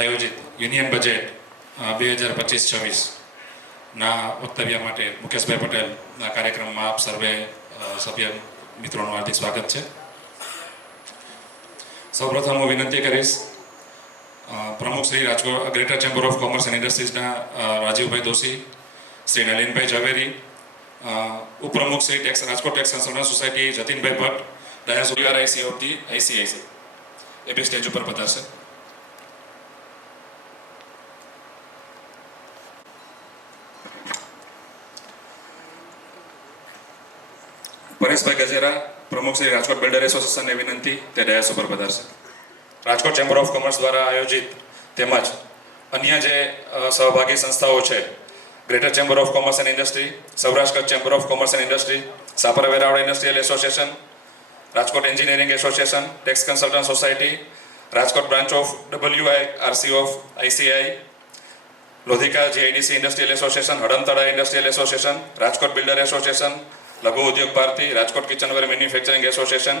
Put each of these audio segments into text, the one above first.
આયોજિત union budget 2025-26ના વક્તવ્ય માટે મુકેશભાઈ પટેલના કાર્યક્રમમાં આપ સર્વે સભ્ય મિત્રોનું હાર્દિક સ્વાગત છે. સૌપ્રથમ હું વિનંતી કરીશ પ્રમુખ Shri Rajkot Greater Chamber of Commerce and ઇન્ડસ્ટ્રીઝના રાજીવભાઈ દોશી, શ્રી નલિનભાઈ ઝવેરી, ઉપપ્રમુખ Shri Rajkot Tax Consultant Society Jatinbhai Bhatt, dais URIC of the ICIC એ બી સ્ટેજ ઉપર પધારશે. પરેશભાઈ ગજેરા, પ્રમુખ શ્રી રાજકોટ બિલ્ડર એસોસિએશનને વિનંતી તે ડાયસ ઉપર પધારશે. રાજકોટ ચેમ્બર ઓફ કોમર્સ દ્વારા આયોજિત તેમજ અન્ય જે સહભાગી સંસ્થાઓ છે, Greater Chamber of Commerce and Industry, Saurashtra Chamber of Commerce and Industry, Sapar Veraval Industrial Association, Rajkot Engineering Association, Tax Consultant Society, Rajkot Branch of WIRC of ICI, Lodhika GIDC Industrial Association, Hadmatala Industrial Association, Rajkot Builder Association, Laghu Udyog Bharati, Rajkot Kitchenware Manufacturing Association,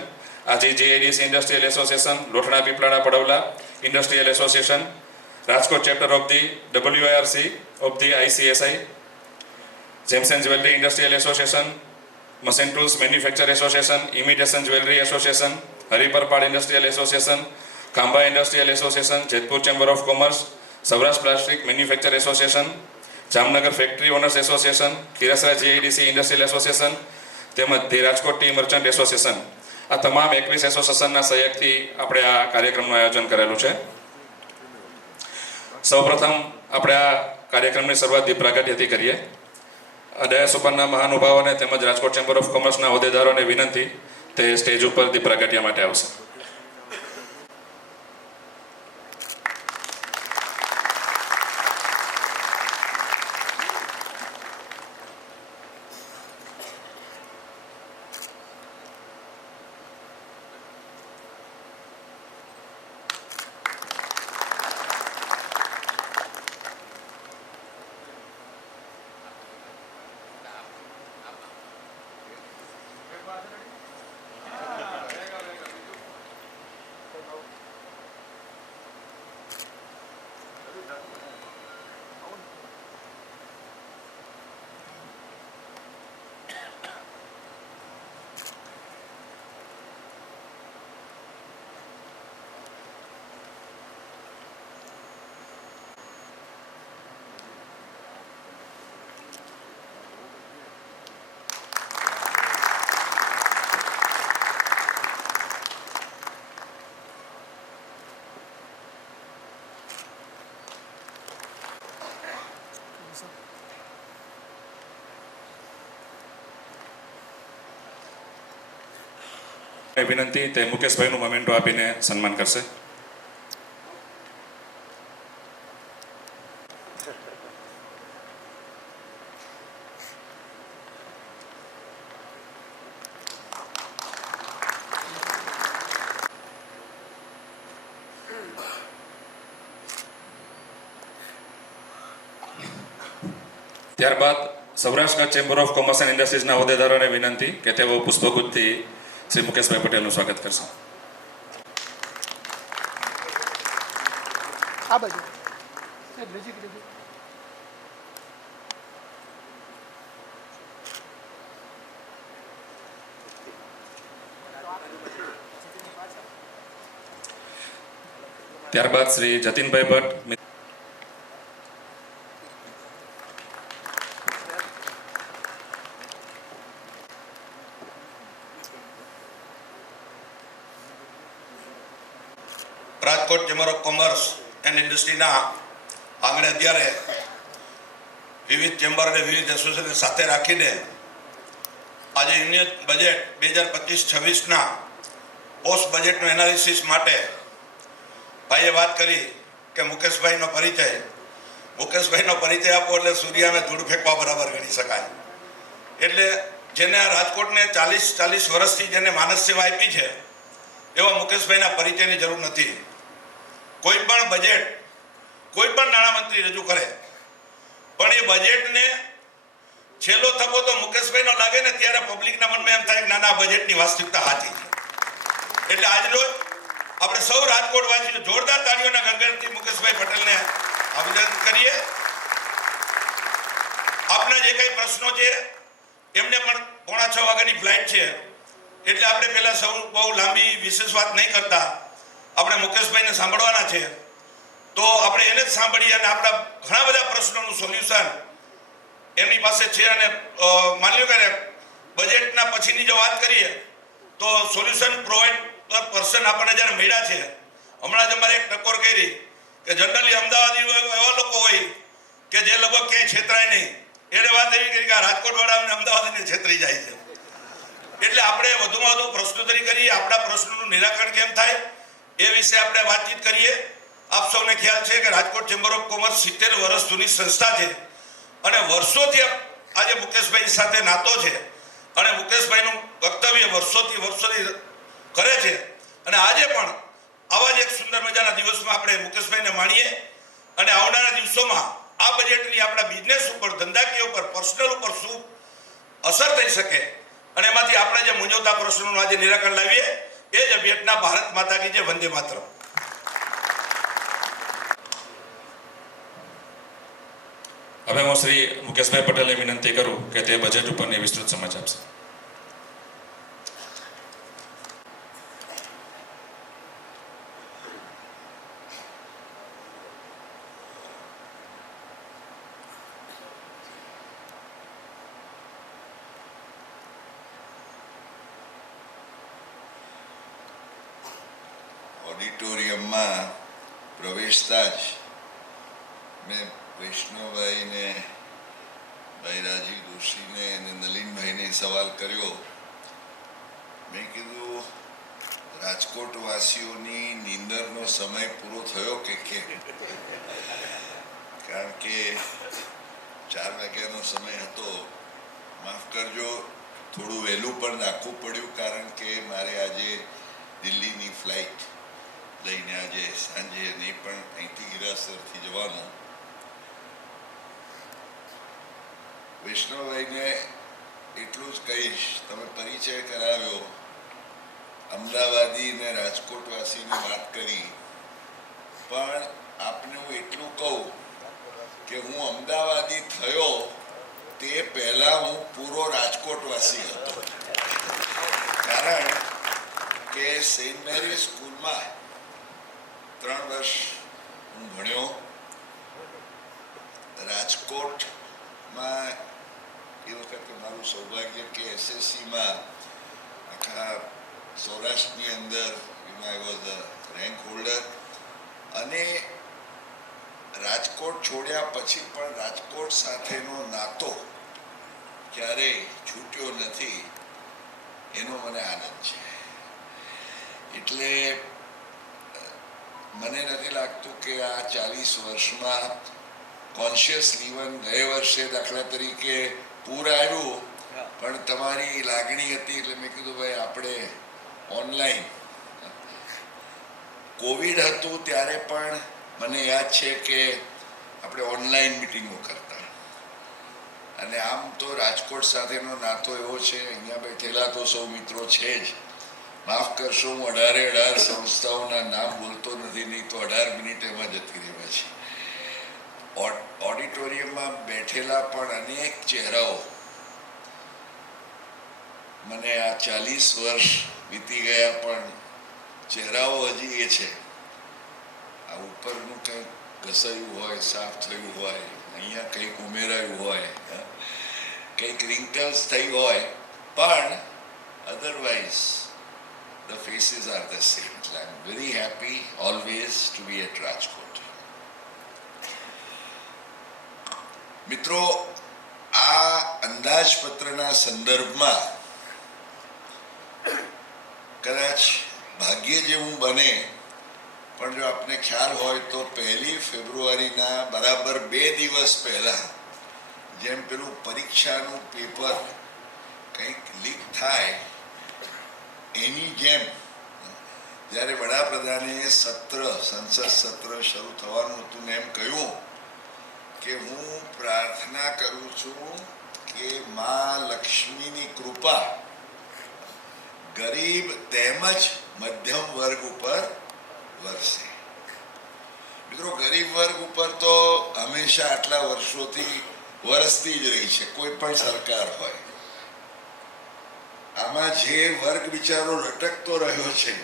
GIDC Industrial Association, Lothda Piplana Padvala Industrial Association, Rajkot Chapter of the WIRC of the ICSI, Gems and Jewellery Industrial Association, Machine Tools Manufacture Association, Imitation Jewellery Association, Hariparpad Industrial Association, Khambha Industrial Association, Jetpur Chamber of Commerce, Saurashtra Plastic Manufacture Association, Jamnagar Factory Owners Association, Khirsara GIDC Industrial Association તેમજ the Rajkot Tea Merchant Association, આ તમામ 21 એસોસિએશનના સહયોગથી આપણે આ કાર્યક્રમનું આયોજન કરેલું છે. સૌપ્રથમ આપણે આ કાર્યક્રમની શરૂઆત દીપ પ્રાગટ્યથી કરીએ. ડાયસ ઉપરના મહાનુભાવોને તેમજ રાજકોટ ચેમ્બર ઓફ કોમર્સના હોદ્દેદારોને વિનંતી તે સ્ટેજ ઉપર દીપ પ્રાગટ્ય માટે આવશે. વિનંતી તે મુકેશભાઈનું મોમેન્ટો આપીને સન્માન કરશે. ત્યારબાદ Saurashtra Chamber of Commerce and ઇન્ડસ્ટ્રીઝના હોદ્દેદારોને વિનંતી કે તેઓ પુષ્પગુચ્છથી શ્રી મુકેશભાઈ પટેલનું સ્વાગત કરશે. ત્યારબાદ Shri Jatinbhai Bhatt, Rajkot Chamber of Commerce and ઇન્ડસ્ટ્રીના આંગણે અત્યારે વિવિધ ચેમ્બર અને વિવિધ એસોસિએશન સાથે રાખીને આજે યુનિયન બજેટ 2025-26ના પોસ્ટ બજેટનું એનાલિસિસ માટે ભાઈએ વાત કરી કે મુકેશભાઈનો પરિચય આપો એટલે સૂર્યાને ધૂળ ફેંકવા બરાબર ગણી શકાય. એટલે જેને આ રાજકોટને 40 વર્ષથી જેને માનસ સેવા આપી છે એવા મુકેશભાઈના પરિચયની જરૂર નથી. કોઈ પણ બજેટ કોઈ પણ નાણામંત્રી રજૂ કરે પણ એ બજેટને છેલ્લો થપ્પો તો મુકેશભાઈનો લાગે ને ત્યારે પબ્લિકના મનમાં એમ થાય કે નાના બજેટની વાસ્તવિકતા સાચી છે. એટલે આજ રોજ આપણે સૌ રાજકોટવાસીઓ જોરદાર તાળીઓના ગણગણથી મુકેશભાઈ પટેલને અભિનંદન કરીએ. આપના જે કંઈ પ્રશ્નો છે એમને પણ 5:45 વાગ્યાની ફ્લાઇટ છે એટલે આપણે પહેલા સૌ બહુ લાંબી વિશેષ વાત નહીં કરતા આપણે મુકેશભાઈને સાંભળવાના છે, તો આપણે એને જ સાંભળીએ અને આપણા ઘણા બધા પ્રશ્નોનું સોલ્યુશન એમની પાસે છે. અને માની લો કે બજેટના પછીની જો વાત કરીએ તો સોલ્યુશન પ્રોવાઈડ પર પર્સન આપણને જ્યારે મળ્યા છે, હમણાં જ અમારે એક ટકોર કરી કે જનરલી અમદાવાદી એવા લોકો હોય કે જે લગભગ ક્યાંય છેતરાય નહીં, એને વાત એવી કરી કે આ રાજકોટવાળા અમને અમદાવાદીને છેતરી જાય છે. એટલે આપણે વધુમાં વધુ પ્રશ્નોત્તરી કરીએ, આપણા પ્રશ્નોનું નિરાકરણ કેમ થાય એ વિશે આપણે વાતચીત કરીએ. આપ સૌને ખ્યાલ છે કે રાજકોટ ચેમ્બર ઓફ કોમર્સ 70 વર્ષ જૂની સંસ્થા છે અને વર્ષોથી આજે મુકેશભાઈ સાથે નાતો છે અને મુકેશભાઈનું વક્તવ્ય વર્ષોથી કરે છે. અને આજે પણ આવા જ એક સુંદર મજાના દિવસમાં આપણે મુકેશભાઈને માણીએ અને આવનારા દિવસોમાં આ બજેટની આપણા બિઝનેસ ઉપર, ધંધાકીય ઉપર, પર્સનલ ઉપર શું અસર થઈ શકે અને એમાંથી આપણે જે મૂંઝવતા પ્રશ્નોનું આજે નિરાકરણ લાવીએ એ જ અભ્યર્થના ભારત માતા કી જય, વંદે માતરમ. હવે હું શ્રી મુકેશભાઈ પટેલને વિનંતી કરું કે તે બજેટ ઉપરની વિસ્તૃત સમજ આપશે. ઓડિટોરિયમમાં પ્રવેશતા જ મેં વૈષ્ણવભાઈને, ભાઈ રાજીવ દોશીને અને નલિનભાઈને સવાલ કર્યો. મેં કીધું રાજકોટવાસીઓની નીંદરનો સમય પૂરો થયો કે કેમ? કારણ કે 4 વાગ્યાનો સમય હતો. માફ કરજો, થોડું વહેલું પણ નાખવું પડ્યું કારણ કે મારે આજે દિલ્હીની ફ્લાઇટ લઈને આજે સાંજે નહીં પણ અહીંથી હિરાસરથી જવાનું. વૈષ્ણવભાઈને એટલું જ કહીશ, તમે પરિચય કરાવ્યો, અમદાવાદી ને રાજકોટવાસીની વાત કરી, પણ આપને હું એટલું કહું કે હું અમદાવાદી થયો તે પહેલા હું પૂરો રાજકોટવાસી હતો. કારણ કે સેન્ટ મેરી સ્કૂલમાં 3 વર્ષ હું ભણ્યો. રાજકોટમાં એ વખતે મારું સૌભાગ્ય કે SSCમાં આખા સૌરાષ્ટ્રની અંદર I was the rank holder. અને રાજકોટ છોડ્યા પછી પણ રાજકોટ સાથેનો નાતો ક્યારેય છૂટ્યો નથી, એનો મને આનંદ છે. એટલે મને નથી લાગતું કે આ 40 વર્ષમાં કોન્શિયસલી ઇવન ગયા વર્ષે દાખલા તરીકે પૂર આવ્યું પણ તમારી લાગણી હતી એટલે મેં કીધું ભાઈ આપણે ઓનલાઈન. કોવિડ હતું ત્યારે પણ મને યાદ છે કે આપણે ઓનલાઈન મિટિંગો કરતા. અને આમ તો રાજકોટ સાથેનો નાતો એવો છે, અહીંયા બેઠેલા તો સૌ મિત્રો છે જ. માફ કરશો, હું 18 સંસ્થાઓના નામ બોલતો નથી, નહીં તો 18 મિનિટ એમાં જતી રહેવા છે. ઓડિટોરિયમમાં બેઠેલા પણ અનેક ચહેરાઓ મને આ 40 વર્ષ વીતી ગયા પણ ચહેરાઓ હજી એ છે. આ ઉપરનું કંઈક ઘસાયું હોય, સાફ થયું હોય, અહીંયા કંઈક ઉમેરાયું હોય, કંઈક રિંકલ્સ થઈ હોય, પણ otherwise the faces are the same. I am very happy always to be at Rajkot. મિત્રો, આ અંદાજપત્રના સંદર્ભમાં કદાચ ભાગ્ય જેવું બને, પણ જો આપને ખ્યાલ હોય તો 1 ફેબ્રુઆરીના બરાબર 2 દિવસ પહેલા જેમ પેલું પરીક્ષાનું પેપર કંઈક લીક થાય એની જેમ જ્યારે વડાપ્રધાને સંસદ સત્ર શરૂ થવાનું હતું ને એમ કહ્યું કે હું પ્રાર્થના કરું છું કે મા લક્ષ્મીની કૃપા ગરીબ તેમજ મધ્યમ વર્ગ ઉપર ગરીબ વર્ગ ઉપર તો હંમેશા આટલા વર્ષોથી વરસતી જ રહી છે, કોઈ પણ સરકાર હોય. આમાં જે વર્ગ બિચારો લટકતો રહ્યો છે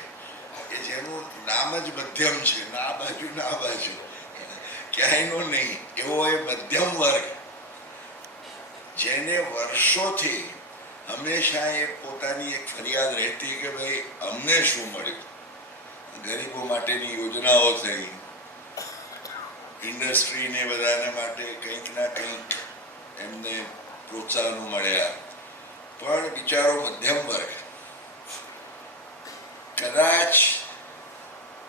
કે જેનું નામ જ મધ્યમ છે, ના બાજુ ના બાજુ, ક્યાંયનો નહીં, એવો એ મધ્યમ વર્ગ જેને વર્ષોથી હંમેશા એ પોતાની એક ફરિયાદ રહેતી કે ભાઈ અમને શું મળ્યું. ગરીબો માટેની યોજનાઓ થઈ, ઇન્ડસ્ટ્રીને બધાને માટે કંઈક ના કંઈક એમને પ્રોત્સાહનો મળ્યા, પણ બિચારો મધ્યમ વર્ગ કદાચ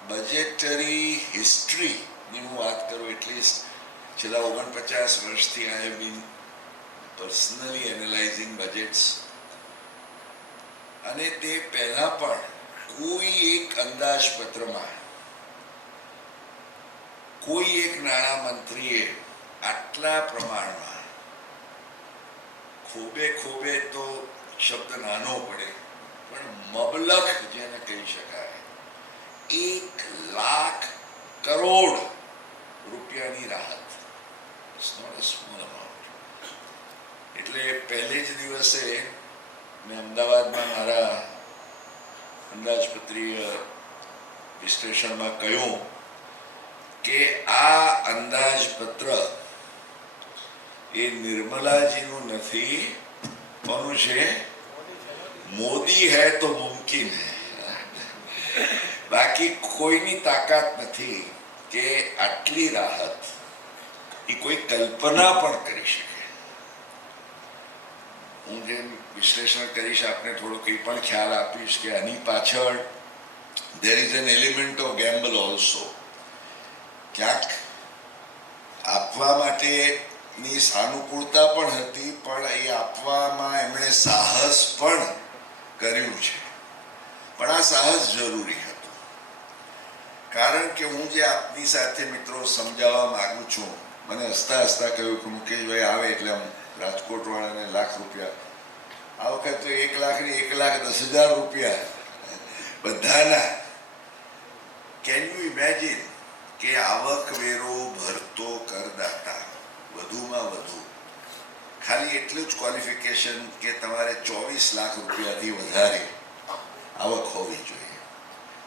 બજેટરી હિસ્ટ્રીની હું વાત કરું, એટલીસ્ટ છેલ્લા 49 વર્ષથી I have been personally analysing budgets, અને તે પહેલા પણ કોઈ એક અંદાજપત્રમાં કોઈ એક નાણામંત્રીએ આટલા પ્રમાણમાં ખોબે તો શબ્દ નાનો પડે પણ મબલખ જેને કહી શકાય 1 લાખ કરોડ રૂપિયાની રાહત. It's not a small amount. એટલે પહેલે જ દિવસે મેં અમદાવાદમાં મારા અંદાજપત્રીય વિશ્લેષણમાં કહ્યું કે આ અંદાજપત્ર એ નિર્મલાજીનું નથી, કોનું છે? મોદી હૈ તો મુમકિન હૈ. બાકી કોઈની તાકાત નથી કે આટલી રાહત એ કોઈ કલ્પના પણ કરી શકે. હું જેમ વિશ્લેષણ કરીશ આપને થોડુંક એ પણ ખ્યાલ આપીશ કે આની પાછળ there is an element of gamble also. ક્યાંક આપવા માટેની સાનુકૂળતા પણ હતી, પણ એ આપવામાં એમણે સાહસ પણ કર્યું છે. પણ આ સાહસ જરૂરી હતું, કારણ કે હું જે આપની સાથે મિત્રો સમજાવવા માંગુ છું, મને હસતા હસતા કહ્યું કે મુકેશભાઈ આવે એટલે આમ રાજકોટ વાળાને લાખ રૂપિયા, આ વખત તો 1,10,000 રૂપિયા બધાના. કેન યુ ઇમેજિન કે આવકવેરો ભરતો કરદાતા વધુમાં વધુ ખાલી એટલું જ ક્વોલિફિકેશન કે તમારે 24 લાખ રૂપિયાથી વધારે આવક હોવી જોઈએ,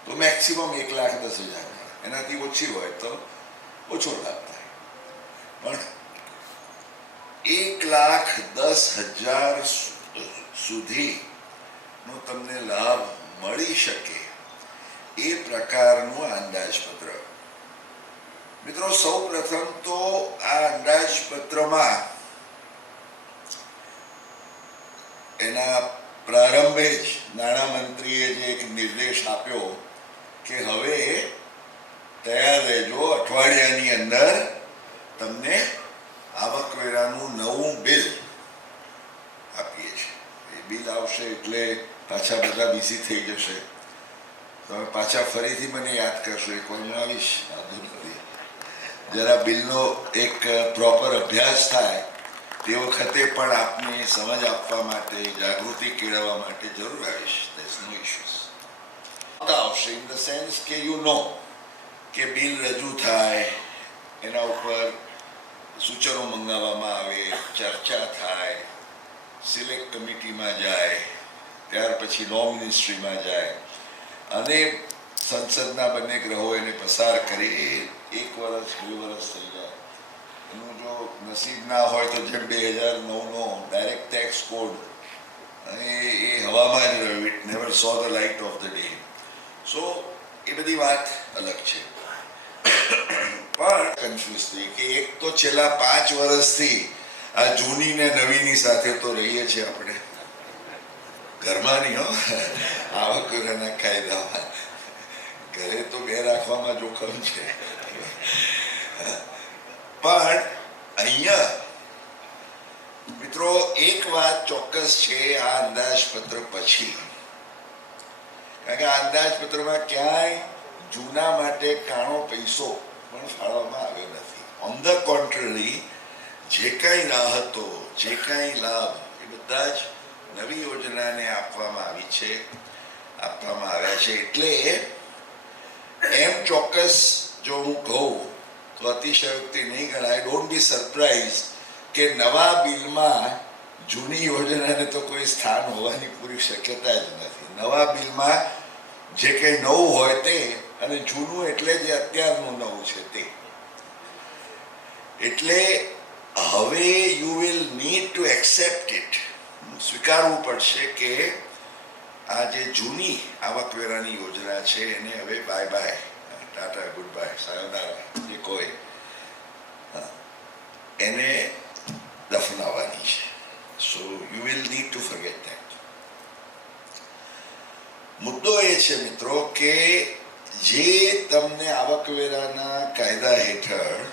તો મેક્સિમમ 1,10,000, એનાથી ઓછી હોય તો ઓછો લાભ થાય. પણ 1,10,000 સુધીનો તમને લાભ મળી શકે એ પ્રકારનું અંદાજપત્ર. મિત્રો, સૌ પ્રથમ તો આ અંદાજપત્રમાં એના પ્રારંભે જ નાણામંત્રીએ જે એક નિર્દેશ આપ્યો કે હવે તૈયાર રહેજો, અઠવાડિયાની અંદર તમને આવકવેરાનું નવું બિલ આપીએ છીએ. એ બિલ આવશે એટલે પાછા બધા બિઝી થઈ જશે, તમે પાછા ફરીથી મને યાદ કરશો, એક વાર હું આવીશ, જરા બિલનો એક પ્રોપર અભ્યાસ થાય તે વખતે પણ આપને સમજ આપવા માટે, જાગૃતિ કેળવવા માટે જરૂર આવીશ. There is no issues. આવશે ઇન ધ સેન્સ કે યુ નો કે બિલ રજૂ થાય, એના ઉપર સૂચનો મંગાવવામાં આવે, ચર્ચા થાય, સિલેક્ટ કમિટીમાં જાય, ત્યાર પછી લો મિનિસ્ટ્રીમાં જાય, અને સંસદના બંને ગ્રહો એને પસાર કરી 1 વર્ષ 2 વર્ષ થઈ જાય. એનું જો નસીબ ના હોય તો જેમ 2009નો ડાયરેક્ટ ટેક્સ કોડ એ હવામાં જ રહ્યો, it never saw the light of the day. So એ બધી વાત અલગ છે. પણ કન્ફ્યુઝ થઈ કે એક તો છેલ્લા 5 વર્ષથી આ જૂની ને નવીની સાથે તો રહીએ છીએ આપણે ઘરમાં, નહીં હો, આવકવેરાના કાયદામાં. ઘરે તો બે રાખવામાં જોખમ છે, પણ અહીંયા મિત્રો એક વાત ચોક્કસ છે આ અંદાજપત્ર પછી, કારણ કે આ અંદાજપત્રમાં ક્યાંય જૂના માટે કાણો પૈસો પણ ફાળવવામાં આવ્યો નથી. ઓન ધ કોન્ટ્રરી, જે કાંઈ રાહતો, જે કાંઈ લાભ, એ બધા જ નવી યોજનાને આપવામાં આવ્યા છે. એટલે એમ ચોક્કસ જો હું કહું તો અતિશયોક્તિ નહીં ગણાય. ડોન્ટ બી સરપ્રાઇઝ કે નવા બિલમાં જૂની યોજનાને તો કોઈ સ્થાન હોવાની પૂરી શક્યતા જ નથી. નવા બિલમાં જે કંઈ નવું હોય તે, અને જૂનું એટલે જે અત્યારનું નવું છે તે. એટલે હવે you will need two accept it. સ્વીકારવું પડશે કે આ જે જૂની આવકવેરાની યોજના છે એને હવે bye bye, tata, goodbye, સાયોનારા, જે કોઈ એને દફનાવવાની છે. So you will need to forget that. મુદ્દો એ છે મિત્રો કે જે તમને આવકવેરાના કાયદા હેઠળ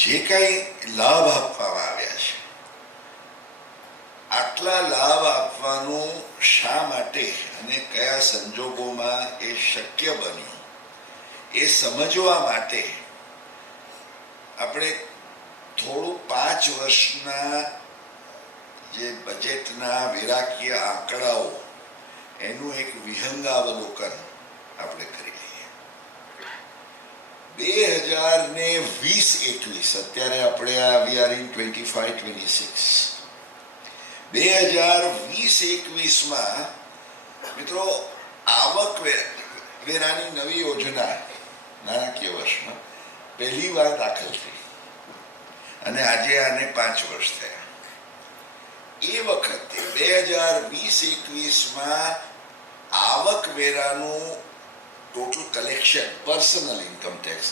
જે કંઈ લાભ આપવામાં આવ્યા છે, આટલા લાભ આપવાનું શા માટે અને કયા સંજોગોમાં એ શક્ય બન્યું એ સમજવા માટે આપણે થોડું 5 વર્ષના જે બજેટના વેરાકીય આંકડાઓ એનું એક વિહંગાવલોકન આપણે કરી લઈએ. 2020-21, અત્યારે આપણે આ વી આર ઇન 25-26, 2020-21માં મિત્રો આવકવેરાની નવી યોજના નાણાકીય વર્ષમાં પહેલી વાર દાખલ થઈ અને આજે આને 5 વર્ષ થયા. એ વખતે 2020-21માં આવકવેરાનું total collection, personal income tax,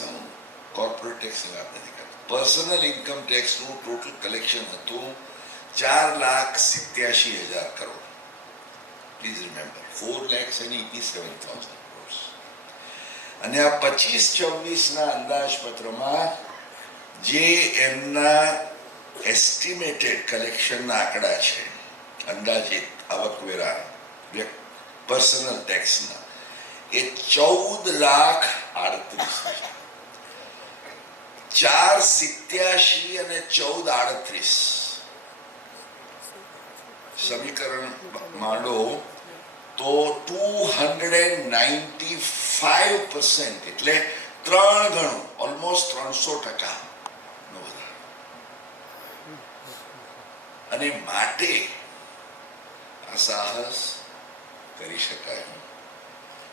corporate ટેક્સની વાત નથી કરતો, પર્સનલ ઇન્કમ ટેક્સનું ટોટલ કલેક્શન હતું 4,87,000 કરોડ. Please remember, 4,87,000 crores. અને આ 25-26ના અંદાજપત્રમાં જે એમના એસ્ટિમેટેડ કલેક્શનના આંકડા છે, અંદાજિત આવકવેરા પર્સનલ ટેક્સના, એ 14,38,000. 4,87 અને 14,38 સમીકરણ માંડો તો 295%, એટલે 3 ગણું, ઓલમોસ્ટ 300% નો વધારો. અને માટે આ સાહસ કરી શકાય,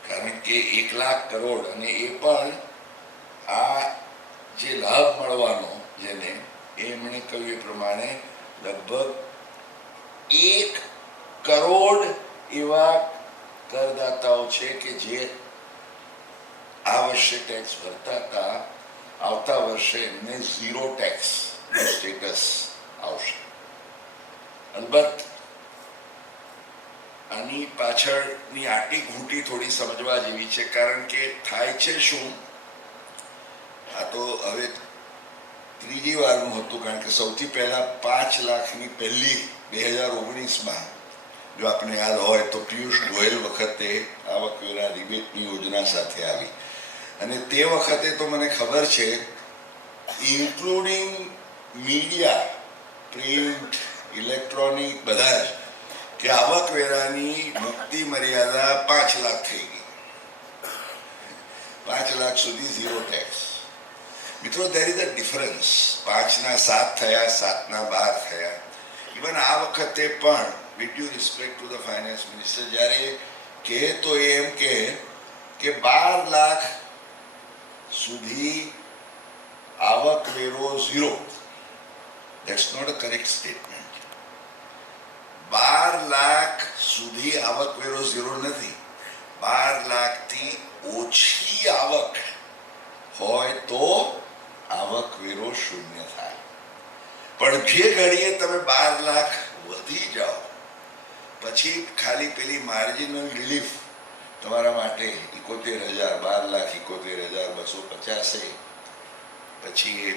કારણ કે 1 લાખ કરોડ, અને એ પણ આ જે લાભ મળવાનો જેને એમણે કહ્યું એ પ્રમાણે લગભગ 1 કરોડ એવા કરદાતાઓ છે કે જે આ વર્ષે ટેક્સ ભરતા હતા, આવતા વર્ષે એમને 0 ટેક્સ સ્ટેટસ આવશે. અલબત્ત આની પાછળની આટી ઘૂંટી થોડી સમજવા જેવી છે, કારણ કે થાય છે શું, આ તો હવે ત્રીજી વારનું હતું, કારણ કે સૌથી પહેલા 5 લાખની પહેલી 2019માં, જો આપણે યાદ હોય તો પિયુષ ગોયલ વખતે આવકવેરા રિબેટની યોજના સાથે આવી, અને તે વખતે તો મને ખબર છે, ઇન્ક્લુડિંગ મીડિયા, પ્રિન્ટ, ઇલેક્ટ્રોનિક, બધા જ, કે આવકવેરાની મુક્તિ મર્યાદા 5 લાખ થઈ ગઈ. 5 લાખ સુધી 0 ટેક્સ. મિત્રો, there is a difference. 5ના 7 થયા, 7ના 12 થયા. ઇવન આ વખતે પણ, with due respect to the finance minister, જ્યારે કહે તો એમ કે 12 લાખ સુધી આવકવેરો 0. That's not a correct statement. 12 lakh સુધી આવકવેરો 0 નથી. 12 લાખથી ઓછી આવક હોય તો આવકવેરો 0 થાય. પણ જે ઘડીએ તમે 12 લાખ વધી જાઓ, પછી ખાલી પેલી માર્જિનલ રિલીફ તમારા માટે 71,000, 12,71,250, પછી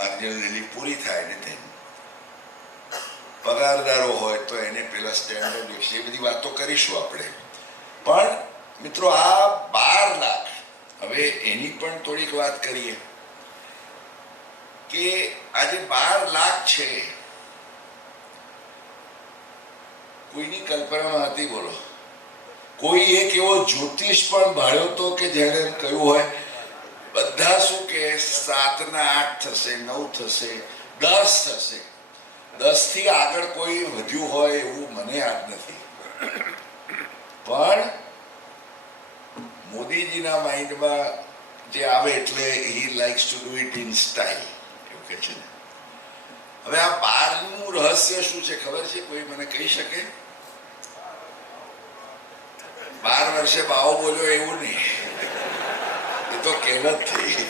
માર્જિનલ રિલીફ પૂરી થાય ને તેમ પગારદારો હોય તો એને પેલા સ્ટેન્ડર્ડ એ બધી વાતો કરીશું આપણે. પણ મિત્રો, આ 12 લાખ, હવે એની પણ થોડીક વાત કરીએ કે આજે 12 લાખ છે, કોઈની કલ્પનામાં હતી? બોલો, કોઈ એક એવો જ્યોતિષ પણ ભાળ્યો તો કે જેણે એમ કહ્યું હોય બધા શું કે 7 ના 8 થશે, 9 થશે, 10 થશે. 10 થી આગળ કોઈ વધ્યું હોય એવું મને યાદ નથી. પણ મોદીજીના માઇન્ડમાં જે આવે એટલે હી likes to do it in style એવું કે છે ને. હવે આ 12 નું રહસ્ય શું છે ખબર છે? કોઈ મને કહી શકે? 12 વર્ષે બાવો બોલ્યો એવું નહીં, એ તો કહેવત થઈ.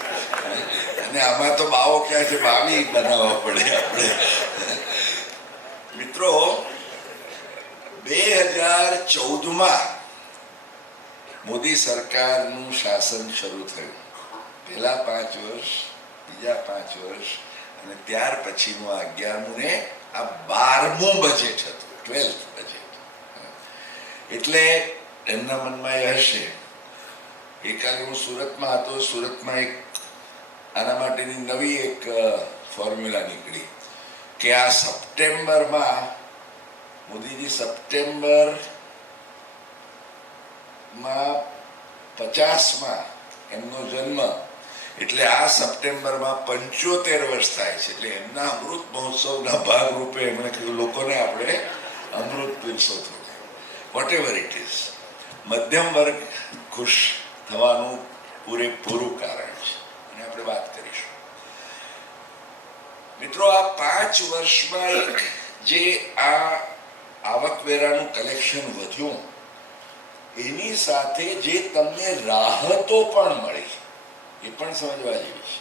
અને આમાં તો બાવો ક્યાં છે, બાવી બનાવવા પડે આપણે. મિત્રો 2014માં મોદી સરકારનું શાસન શરૂ થયું. પહેલા 5 વર્ષ, બીજા 5 વર્ષ અને ત્યાર પછીનું આ 11મું ને આ 12મું બજેટ હતું, 12th બજેટ. એટલે એમના મનમાં એ હશે. એકાલે હું સુરતમાં હતો, સુરતમાં એક આના માટેની નવી એક ફોર્મ્યુલા નીકળી કે આ સપ્ટેમ્બરમાં મોદીજી સપ્ટેમ્બરમાં 50માં એમનો જન્મ, એટલે આ સપ્ટેમ્બરમાં 75 વર્ષ થાય છે. એટલે એમના અમૃત મહોત્સવના ભાગરૂપે એમણે કહ્યું લોકોને આપણે અમૃત પીરસો થયું. વોટ એવર ઇટ ઇઝ, મધ્યમ વર્ગ ખુશ થવાનું પૂરેપૂરું કારણ છે અને આપણે વાત કરીશું. મિત્રો આ 5 વર્ષમાં એક જે આ આવકવેરાનું કલેક્શન વધ્યું એની સાથે જે તમને રાહતો પણ મળી એ પણ સમજવા જેવી છે.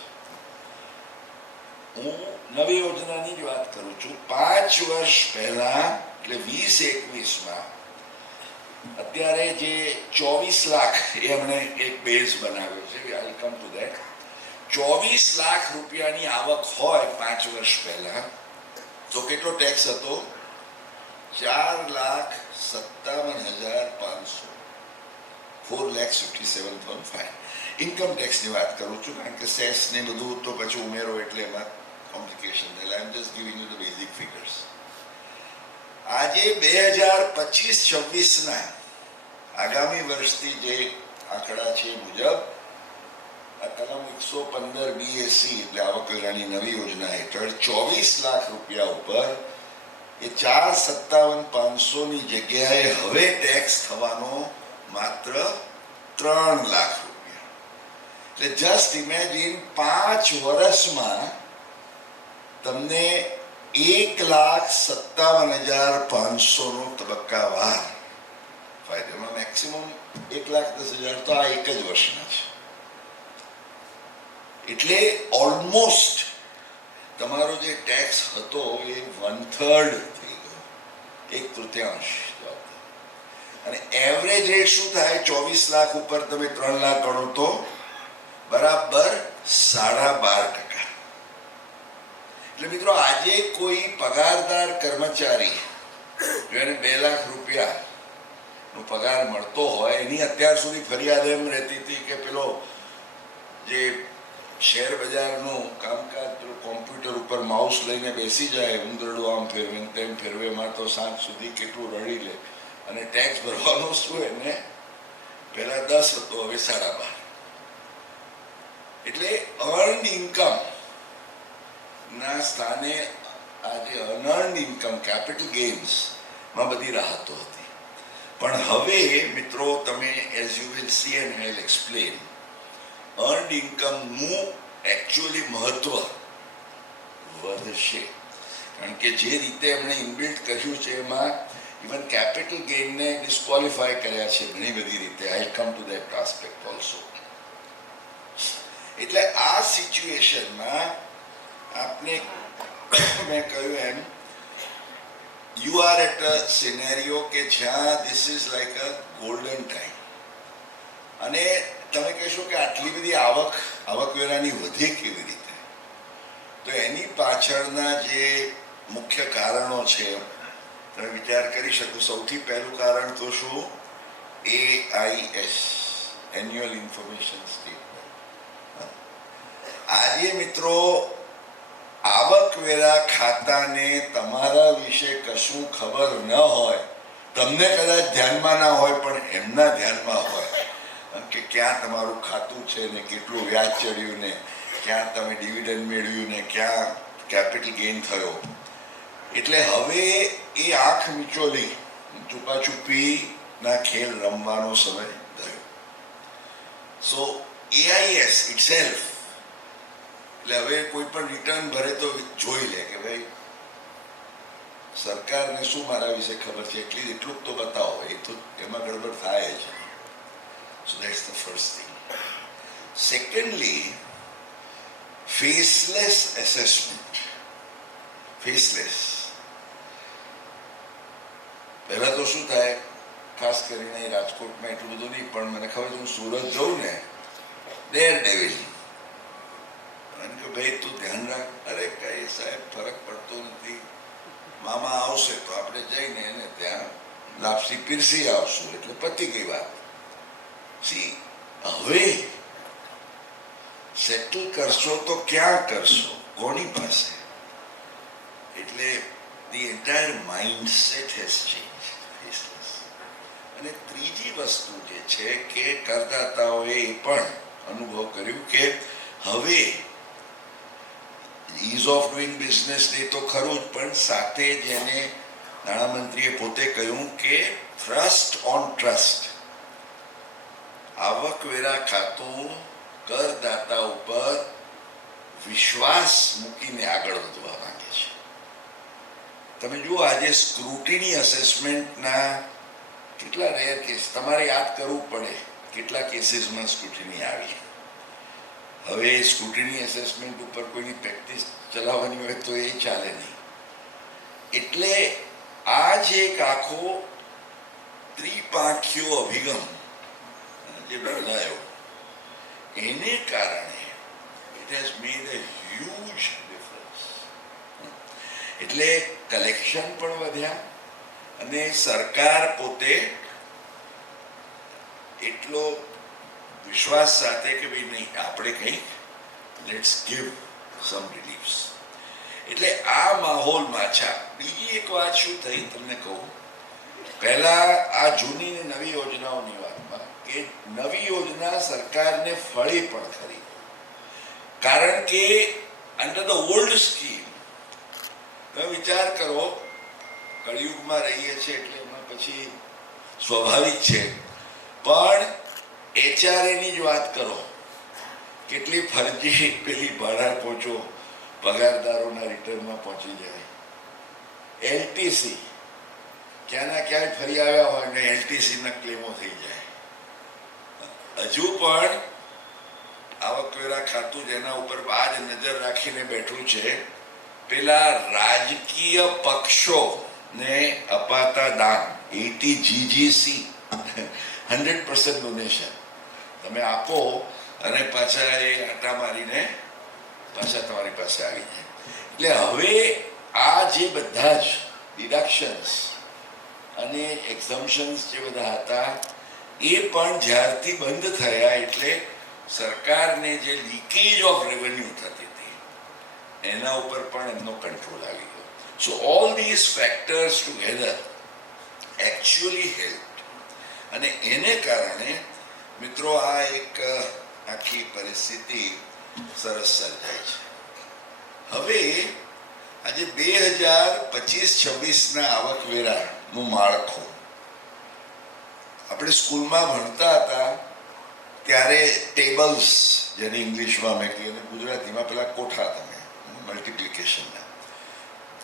હું નવી યોજનાની જ વાત કરું છું. 5 વર્ષ પહેલા એટલે 2021માં અત્યારે જે 24 લાખ એમણે એક બેઝ બનાવ્યો છે, આઈ કમ ટુ ધેટ. 24 લાખ રૂપિયાની આવક હોય 5 વર્ષ પહેલા તો કેટલો ટેક્સ હતો? 4,57,500, 4,57,500. ઇન્કમ ટેક્સની વાત કરું છું, કારણ કે સેસ ને બધું તો પછી ઉમેરો એટલે એમાં કોમ્પ્લિકેશન થાય. I am just giving you the basic figures. આજે 2025-26ના આગામી વર્ષથી જે આંકડા છે મુજબ આ કલમ 115 BAC એટલે આવકવેરાની નવી યોજના હેઠળ 24 લાખ રૂપિયા ઉપર એ 4,57,500ની જગ્યાએ હવે ટેક્સ થવાનો માત્ર 3 લાખ રૂપિયા. એટલે જસ્ટ ઇમેજિન 5 વર્ષમાં તમને 1,57,500નો તબક્કાવાર ફાયદો. મેક્સિમમ 1,10,000 તો આ એક જ વર્ષના છે. એટલે ઓલમોસ્ટ તમારો જે ટેક્સ હતો એ 1/3 થઈ ગયો, 1/3. અને એવરેજ રેટ શું થાય? 24 લાખ ઉપર તમે 3 લાખ ગણો તો બરાબર 12.5%. એટલે મિત્રો આજે કોઈ પગારદાર કર્મચારી જેને 2 લાખ રૂપિયા નો પગાર મળતો હોય એની અત્યાર સુધી ફરિયાદ એમ રહેતી હતી કે પેલો જે શેર બજારનું કામકાજ કોમ્પ્યુટર ઉપર માઉસ લઈને બેસી જાય, ઉંદરડું આમ ફેરવે તેમ ફેરવે, એમાં તો સાંજ સુધી કેટલું રડી લે. અને ટેક્સ ભરવાનું શું, એને પહેલા 10 હતો, હવે 12.5. એટલે અર્ન્ડ ઇન્કમ ના સ્થાને આજે અનઅર્ન્ડ ઇન્કમ, કેપિટલ ગેઇન્સ માં બધી રાહતો હતી. પણ હવે મિત્રો તમે as you will see and I will explain, earned ઇન્કમનું એકચ્યુઅલી મહત્વ વધશે. કારણ કે જે રીતે એમણે ઇનબિલ્ટ કર્યું છે એમાં ઇવન કેપિટલ ગેઇનને ડિસ્ક્વોલિફાય કર્યા છે ઘણી બધી રીતે. I come to that aspect also. એટલે આ સિચ્યુએશનમાં આપને મેં કહ્યું એમ you are at a scenario કે જ્યાં this is like a golden time. અને તમે કહેશો કે આટલી બધી આવકવેરાની વધી કેવી રીતે? તો એની પાછળના જે મુખ્ય કારણો છે તમે વિચાર કરી શકો. સૌથી પહેલું કારણ તો શું? AIS, annual information statement. આજે મિત્રો આવકવેરા ખાતાને તમારા વિશે કશું ખબર ન હોય, તમને કદાચ ધ્યાનમાં ના હોય પણ એમના ધ્યાનમાં હોય, કે ક્યાં તમારું ખાતું છે ને કેટલું વ્યાજ ચડ્યું ને ક્યાં તમે ડિવિડન્ડ મેળવ્યું ને ક્યાં કેપિટલ ગેઇન થયો. એટલે હવે એ આંખ મીચોલી છુપાછુપીના ખેલ રમવાનો સમય ગયો. સો AIS itself, એટલે હવે કોઈ પણ રિટર્ન ભરે તો જોઈ લે કે ભાઈ સરકારને શું મારા વિશે ખબર છે, એટલું તો બતાવો. એ તો એમાં ગડબડ થાય જ. સો that's the first thing. Secondly, faceless assessment. Faceless પહેલા તો શું થાય, ખાસ કરીને રાજકોટમાં એટલું બધું નહીં, પણ મને ખબર છે હું સુરત જઉં ને ડેર ડેવિલ કે ભાઈ તું ધ્યાન રાખ. અરે કઈ સાહેબ ફરક પડતો નથી, મામા આવશે તો આપણે જઈને એને ત્યાં લાપસી પીરસી આવશું એટલે પતી ગઈ વાત. સી હવે સેટલ કરશો તો ક્યાં કરશો, કોની પાસે? એટલે the entire mindset has change. અને ત્રીજી વસ્તુ જે છે કે કરદાતાઓએ એ પણ અનુભવ કર્યું કે હવે ease of doing business day તો ખરું જ, પણ સાથે જ એને નાણામંત્રીએ પોતે કહ્યું કે ટ્રસ્ટ ઓન ટ્રસ્ટ. આવકવેરા ખાતું કરદાતા ઉપર વિશ્વાસ મૂકીને આગળ વધવા માંગે છે. તમે જુઓ આજે સ્ક્રુટિની અસેસમેન્ટના કેટલા રેર કેસ તમારે યાદ કરવું પડે કેટલા કેસીસમાં સ્ક્રુટિની આવી. હવે સ્ક્રુટિની એસેસમેન્ટ ઉપર કોઈની પ્રેક્ટિસ ચલાવવાની હોય તો એ ચાલે નહીં. એટલે આ જે એક આખો ત્રિપાંખીયો અભિગમ જે બદલાયો એને કારણે it has made a huge difference. એટલે કલેક્શન પણ વધ્યા અને સરકાર પોતે એટલો વિશ્વાસ સાથે કે ભાઈ નહીં આપણે કંઈક લેટ્સ ગીવ સમ રિલીફ્સ. એટલે આ માહોલમાં બીજી એક વાત શું થઈ તમને કહું. પહેલા આ જૂની ને નવી યોજનાઓની વાતમાં કે નવી યોજના સરકારને ફળી પણ ખરી, કારણ કે અંડર ધ ઓલ્ડ સ્કીમ તમે વિચાર કરો, કળિયુગમાં રહીએ છીએ એટલે એમાં પછી સ્વાભાવિક છે, પણ HRA ની જ વાત કરો, કેટલી ફરજી પેલી ભાડા પહોંચો પગારદારોના રિટર્નમાં પહોંચી જાય. LTC ક્યાંના ક્યાંય ફરી આવ્યા હોય ને LTC ના ક્લેમો થઈ જાય. હજુ પણ આવકવેરા ખાતું જેના ઉપર આજ નજર રાખીને બેઠું છે, પેલા રાજકીય પક્ષોને અપાતા દાન 80 GGC 100% ડોનેશન તમે આપો અને પાછા એ આટા મારીને પાછા તમારી પાસે આવી જાય. એટલે હવે આ જે બધા જ ડિડક્શન્સ અને એક્ઝમ્પશન્સ જે બધા હતા એ પણ જ્યારથી બંધ થયા એટલે સરકારને જે લીકેજ ઓફ રેવન્યુ થતી હતી એના ઉપર પણ એમનો કંટ્રોલ આવી ગયો. સો all these factors together actually help. અને એને કારણે મિત્રો આ એક આખી પરિસ્થિતિ સરસ સર્જાય છે. હવે આજે 2025-26ના આવકવેરાનું માળખું આપણે સ્કૂલમાં ભણતા હતા ત્યારે ટેબલ્સ, જેને ઇંગ્લિશમાં મેં કહીએ ગુજરાતીમાં પેલા કોઠા, તમે મલ્ટિપ્લિકેશનના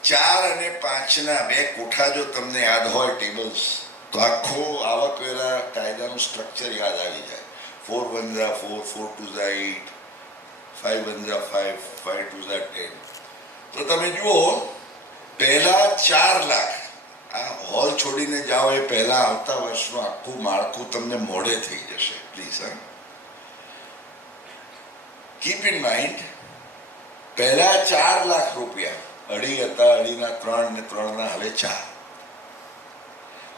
4 અને 5ના 2 કોઠા જો તમને યાદ હોય ટેબલ્સ, તો આખો આવકવેરા કાયદાનું સ્ટ્રક્ચર યાદ આવી જાય. 4 1 4, 4 2 8, 5 1 5, 5 2 10. તો તમે જુઓ પહેલા 4 લાખ, આ હોલ છોડીને જાઓ એ પહેલા આવતા વર્ષનું આખું માળખું તમને મોઢે થઈ જશે. પ્લીઝ કીપ ઇન માઇન્ડ, પહેલા 4 લાખ રૂપિયા, 2.5 હતા, 2.5ના 3 ને 3ના હવે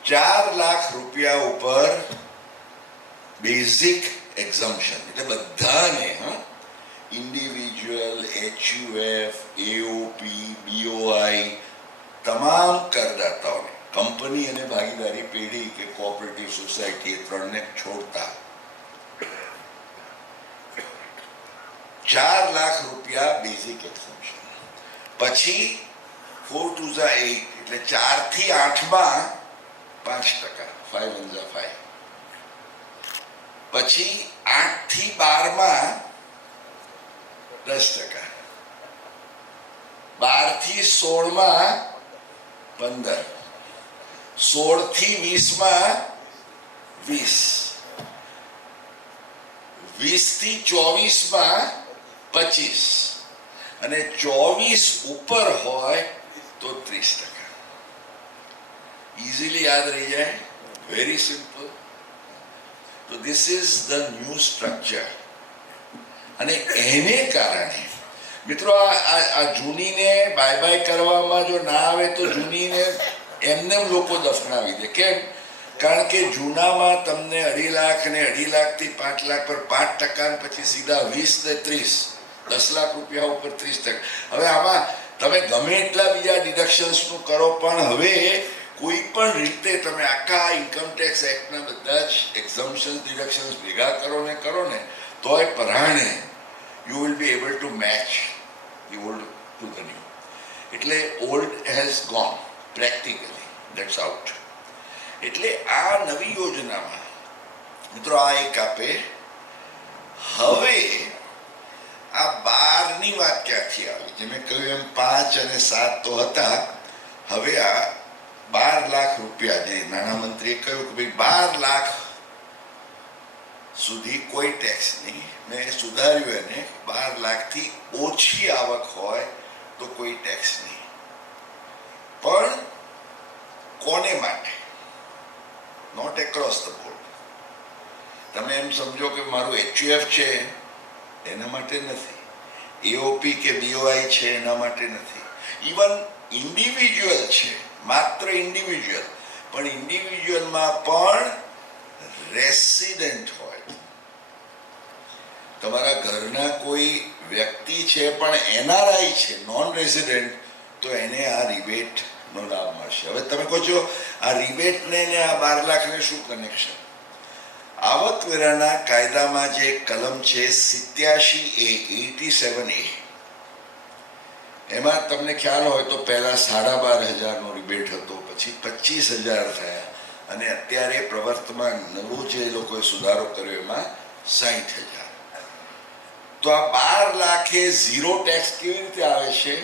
4 લાખ રૂપિયા ઉપર બેઝિક એક્ઝમ્પશન, એટલે બધાને ઇન્ડિવિજ્યુઅલ, HUF, AOP, BOI તમામ કરદાતાઓને, કંપની અને ભાગીદારી પેઢી કે કોઓપરેટિવ સોસાયટી એ 3ને છોડતા 4 લાખ રૂપિયા બેઝિક એક્ઝમ્પશન, પછી 4 2 8 એટલે 4 થી 8માં 5%, 5 1 5, પછી 8 થી 12માં 10%, 12 થી 16માં 15, 16 થી 20માં 20, 20 થી 24માં 25, અને 24 ઉપર હોય તો 30%. ઇઝીલી યાદ રહી જાય, વેરી સિમ્પલ. તો this is the new structure. અને એને કારણે મિત્રો આ જૂનીને બાય બાય કરવામાં જો ના આવે તો જૂનીને એમને લોકો દફનાવી દે. કેમ? કારણ કે જૂનામાં તમને 2.5 લાખ ને 2.5 લાખથી 5 લાખ પર 5%, પછી સીધા 20 ને 30, 10 લાખ રૂપિયા ઉપર 30%. હવે આમાં તમે ગમે એટલા બીજા ડિડક્શન્સનું કરો, પણ હવે કોઈ પણ રીતે તમે આખા ઇન્કમટેક્સ એક્ટના બધા જ એક્ઝમ્પશન્સ ડિડક્શન્સ ભેગા કરો ને તોય પરાણે you will be able to match the old to the new. એટલે old has gone practically, that's out. એટલે આ નવી યોજનામાં મિત્રો આ એક આપે. હવે આ 12ની વાત ક્યાંથી આવી? જે મેં કહ્યું એમ 5 અને 7 તો હતા. હવે આ 12 લાખ રૂપિયા, જે નાણામંત્રીએ કહ્યું કે ભાઈ 12 લાખ સુધી કોઈ ટેક્સ નહીં. મેં સુધાર્યું એને, 12 લાખથી ઓછી આવક હોય તો કોઈ ટેક્સ નહીં. પણ કોને માટે? Not across the board. તમે એમ સમજો કે મારું HUF છે એના માટે નથી, એઓપી કે બીઓઆઈ છે એના માટે નથી, ઇવન ઇન્ડિવિજ્યુઅલ છે, માત્ર ઇન્ડિવિજ્યુઅલ, પણ ઇન્ડિવિજ્યુઅલમાં પણ રેસિડેન્ટ હોય, તમારા ઘરના કોઈ વ્યક્તિ છે પણ NRI છે, નોન રેસિડેન્ટ, તો એને આ રિબેટનો લાભ મળશે. હવે તમે કહો છો આ રિબેટને ને આ 12 લાખને શું કનેક્શન? આવકવેરાના કાયદામાં જે કલમ છે 87A, એમાં તમને ખ્યાલ હોય તો પહેલા 12,500નો રિબેટ હતો, પછી 25,000 થયા, અને અત્યારે પ્રવર્તમાન નવો જે લોકોએ સુધારો કર્યો એમાં 60,000. તો આ 12 લાખે ઝીરો ટેક્સ કેવી રીતે આવે છે?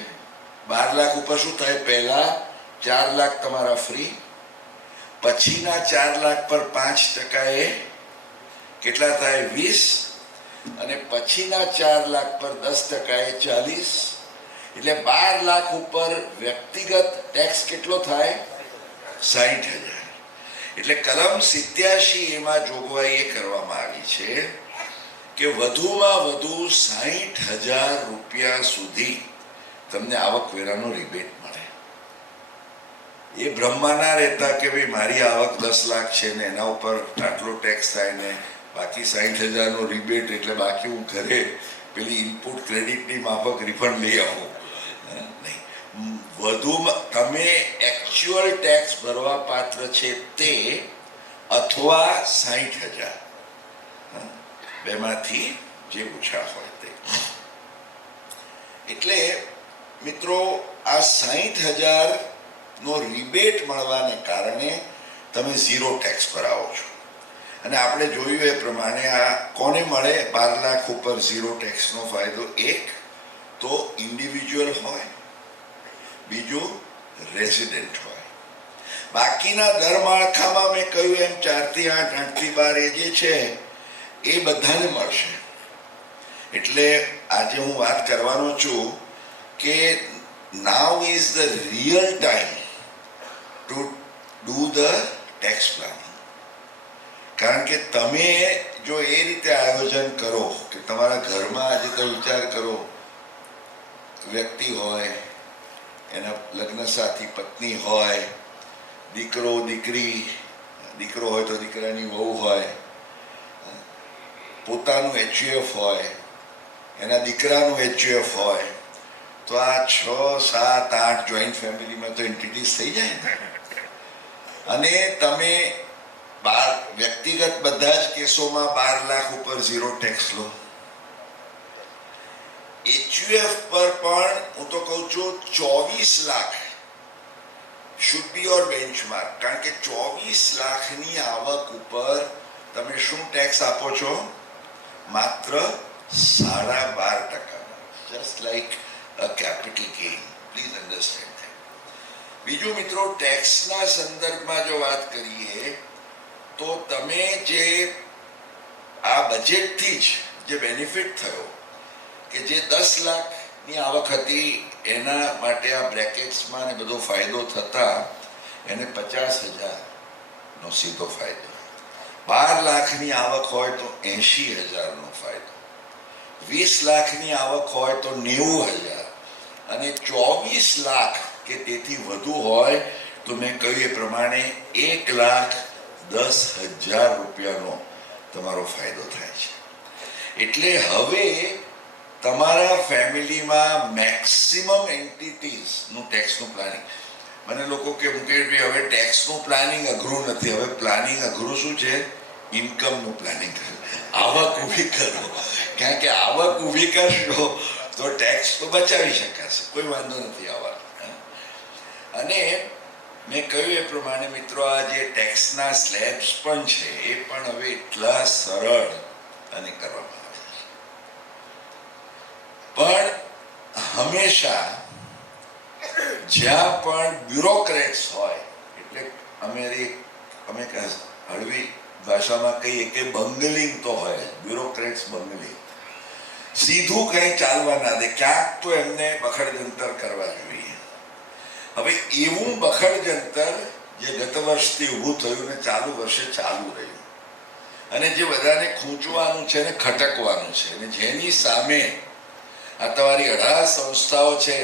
12 લાખ ઉપર શું થાય? પહેલા 4 લાખ તમારા ફ્રી, પછીના 4 લાખ પર 5% એ કેટલા થાય? 20, અને પછીના 4 લાખ પર 10% એ 40. એટલે 12 લાખ ઉપર વ્યક્તિગત ટેક્સ કેટલો થાય? 60,000. એટલે કલમ 87 એમાં જોગવાઈ એ કરવામાં આવી છે કે વધુમાં વધુ 60,000 રૂપિયા સુધી તમને આવકવેરાનો રિબેટ મળે. એ ભ્રમમાં ના રહેતા કે ભાઈ મારી આવક 10 લાખ છે ને એના ઉપર આટલો ટેક્સ થાય ને બાકી 60,000નો રિબેટ, એટલે બાકી હું ઘરે પેલી ઇનપુટ ક્રેડિટની માફક રિફંડ લઈ આવું. નહીં, વધુમાં તમે એકચ્યુઅલ ટેક્સ ભરવા પાત્ર છે તે, અથવા 60,000, બેમાંથી જે ઓછા હોય તે. એટલે મિત્રો આ 60,000નો રિબેટ મળવાને કારણે તમે ઝીરો ટેક્સ ભરાવો છો. અને આપણે જોયું એ પ્રમાણે આ કોને મળે? 12 લાખ ઉપર ઝીરો ટેક્સનો ફાયદો. એક તો ઇન્ડિવિજ્યુઅલ હોય, બીજું રેસિડેન્ટ હોય. બાકીના દર માળખામાં મેં કહ્યું એમ 4 થી 8, 8 થી 12 એ જે છે એ બધાને મળશે. એટલે આજે હું વાત કરવાનો છું કે now is the real time to do the tax planning. કારણ કે તમે જો એ રીતે આયોજન કરો કે તમારા ઘરમાં આજે તો વિચાર કરો, વ્યક્તિ હોય, એના લગ્ન સાથી પત્ની હોય, દીકરો દીકરી, દીકરો હોય તો દીકરાની વહુ હોય, પોતાનું HUF હોય, એના દીકરાનું HUF હોય, તો આ 6, 7, 8 જોઈન્ટ ફેમિલીમાં તો એન્ટિટીઝ થઈ જાય ને. અને તમે વ્યક્તિગત બધા જ કેસોમાં 12 લાખ ઉપર ઝીરો ટેક્સ લો, HUF પર પણ હું તો કહું છું 24 lakh should be your benchmark. કારણ કે 24 લાખની આવક ઉપર તમે શું ટેક્સ આપો છો? માત્ર 12.5%. Just like a capital gain. Please understand that. બીજું મિત્રો, ટેક્સના સંદર્ભમાં જો વાત કરીએ તો તમે જે આ બજેટથી જ જે બેનિફિટ થયો કે જે 10 લાખની આવક હતી એના માટે આ બ્રેકેટ્સમાં ને બધો ફાયદો થતા એને 50,000નો સીધો ફાયદો, 12 લાખની આવક હોય તો 80,000નો ફાયદો, 20 લાખની આવક હોય તો 90,000 અને 24 લાખ કે તેથી વધુ હોય તો મેં કહ્યું એ પ્રમાણે 1,10,000 રૂપિયાનો તમારો ફાયદો થાય છે. એટલે હવે તમારા ફેમિલીમાં મેક્સિમમ એન્ટિટીઝનું ટેક્સનું પ્લાનિંગ. મને લોકો કે મુકેશભાઈ હવે ટેક્સનું પ્લાનિંગ અઘરું નથી, હવે પ્લાનિંગ અઘરું શું છે? ઇન્કમનું પ્લાનિંગ કરો, આવક ઊભી કરો. કારણ કે આવક ઊભી કરશો તો ટેક્સ તો બચાવી શકાશે, કોઈ વાંધો નથી આવવાનો. અને મેં કહ્યું એ પ્રમાણે મિત્રો, આ જે ટેક્સના સ્લેબ્સ પણ છે એ પણ હવે એટલા સરળ અને કરવામાં આવે છે. પણ હંમેશા જ્યાં પણ બ્યુરોક્રેટ્સ હોય, એટલે અમે હળવી ભાષામાં કહીએ કે બંગલિંગ તો હોય, બ્યુરોક્રેટ્સ બંગલિંગ, સીધું કંઈ ચાલવા ના દે, ક્યાંક તો એમને બખડજંતર કરવા જોઈએ. હવે એવું બખડજંતર જે ગત વર્ષથી ઊભું થયું ને ચાલુ વર્ષે ચાલુ રહ્યું અને જે બધાને ખૂંચવાનું છે ને ખટકવાનું છે, અને જેની સામે આ તમારી 18 સંસ્થાઓ છે.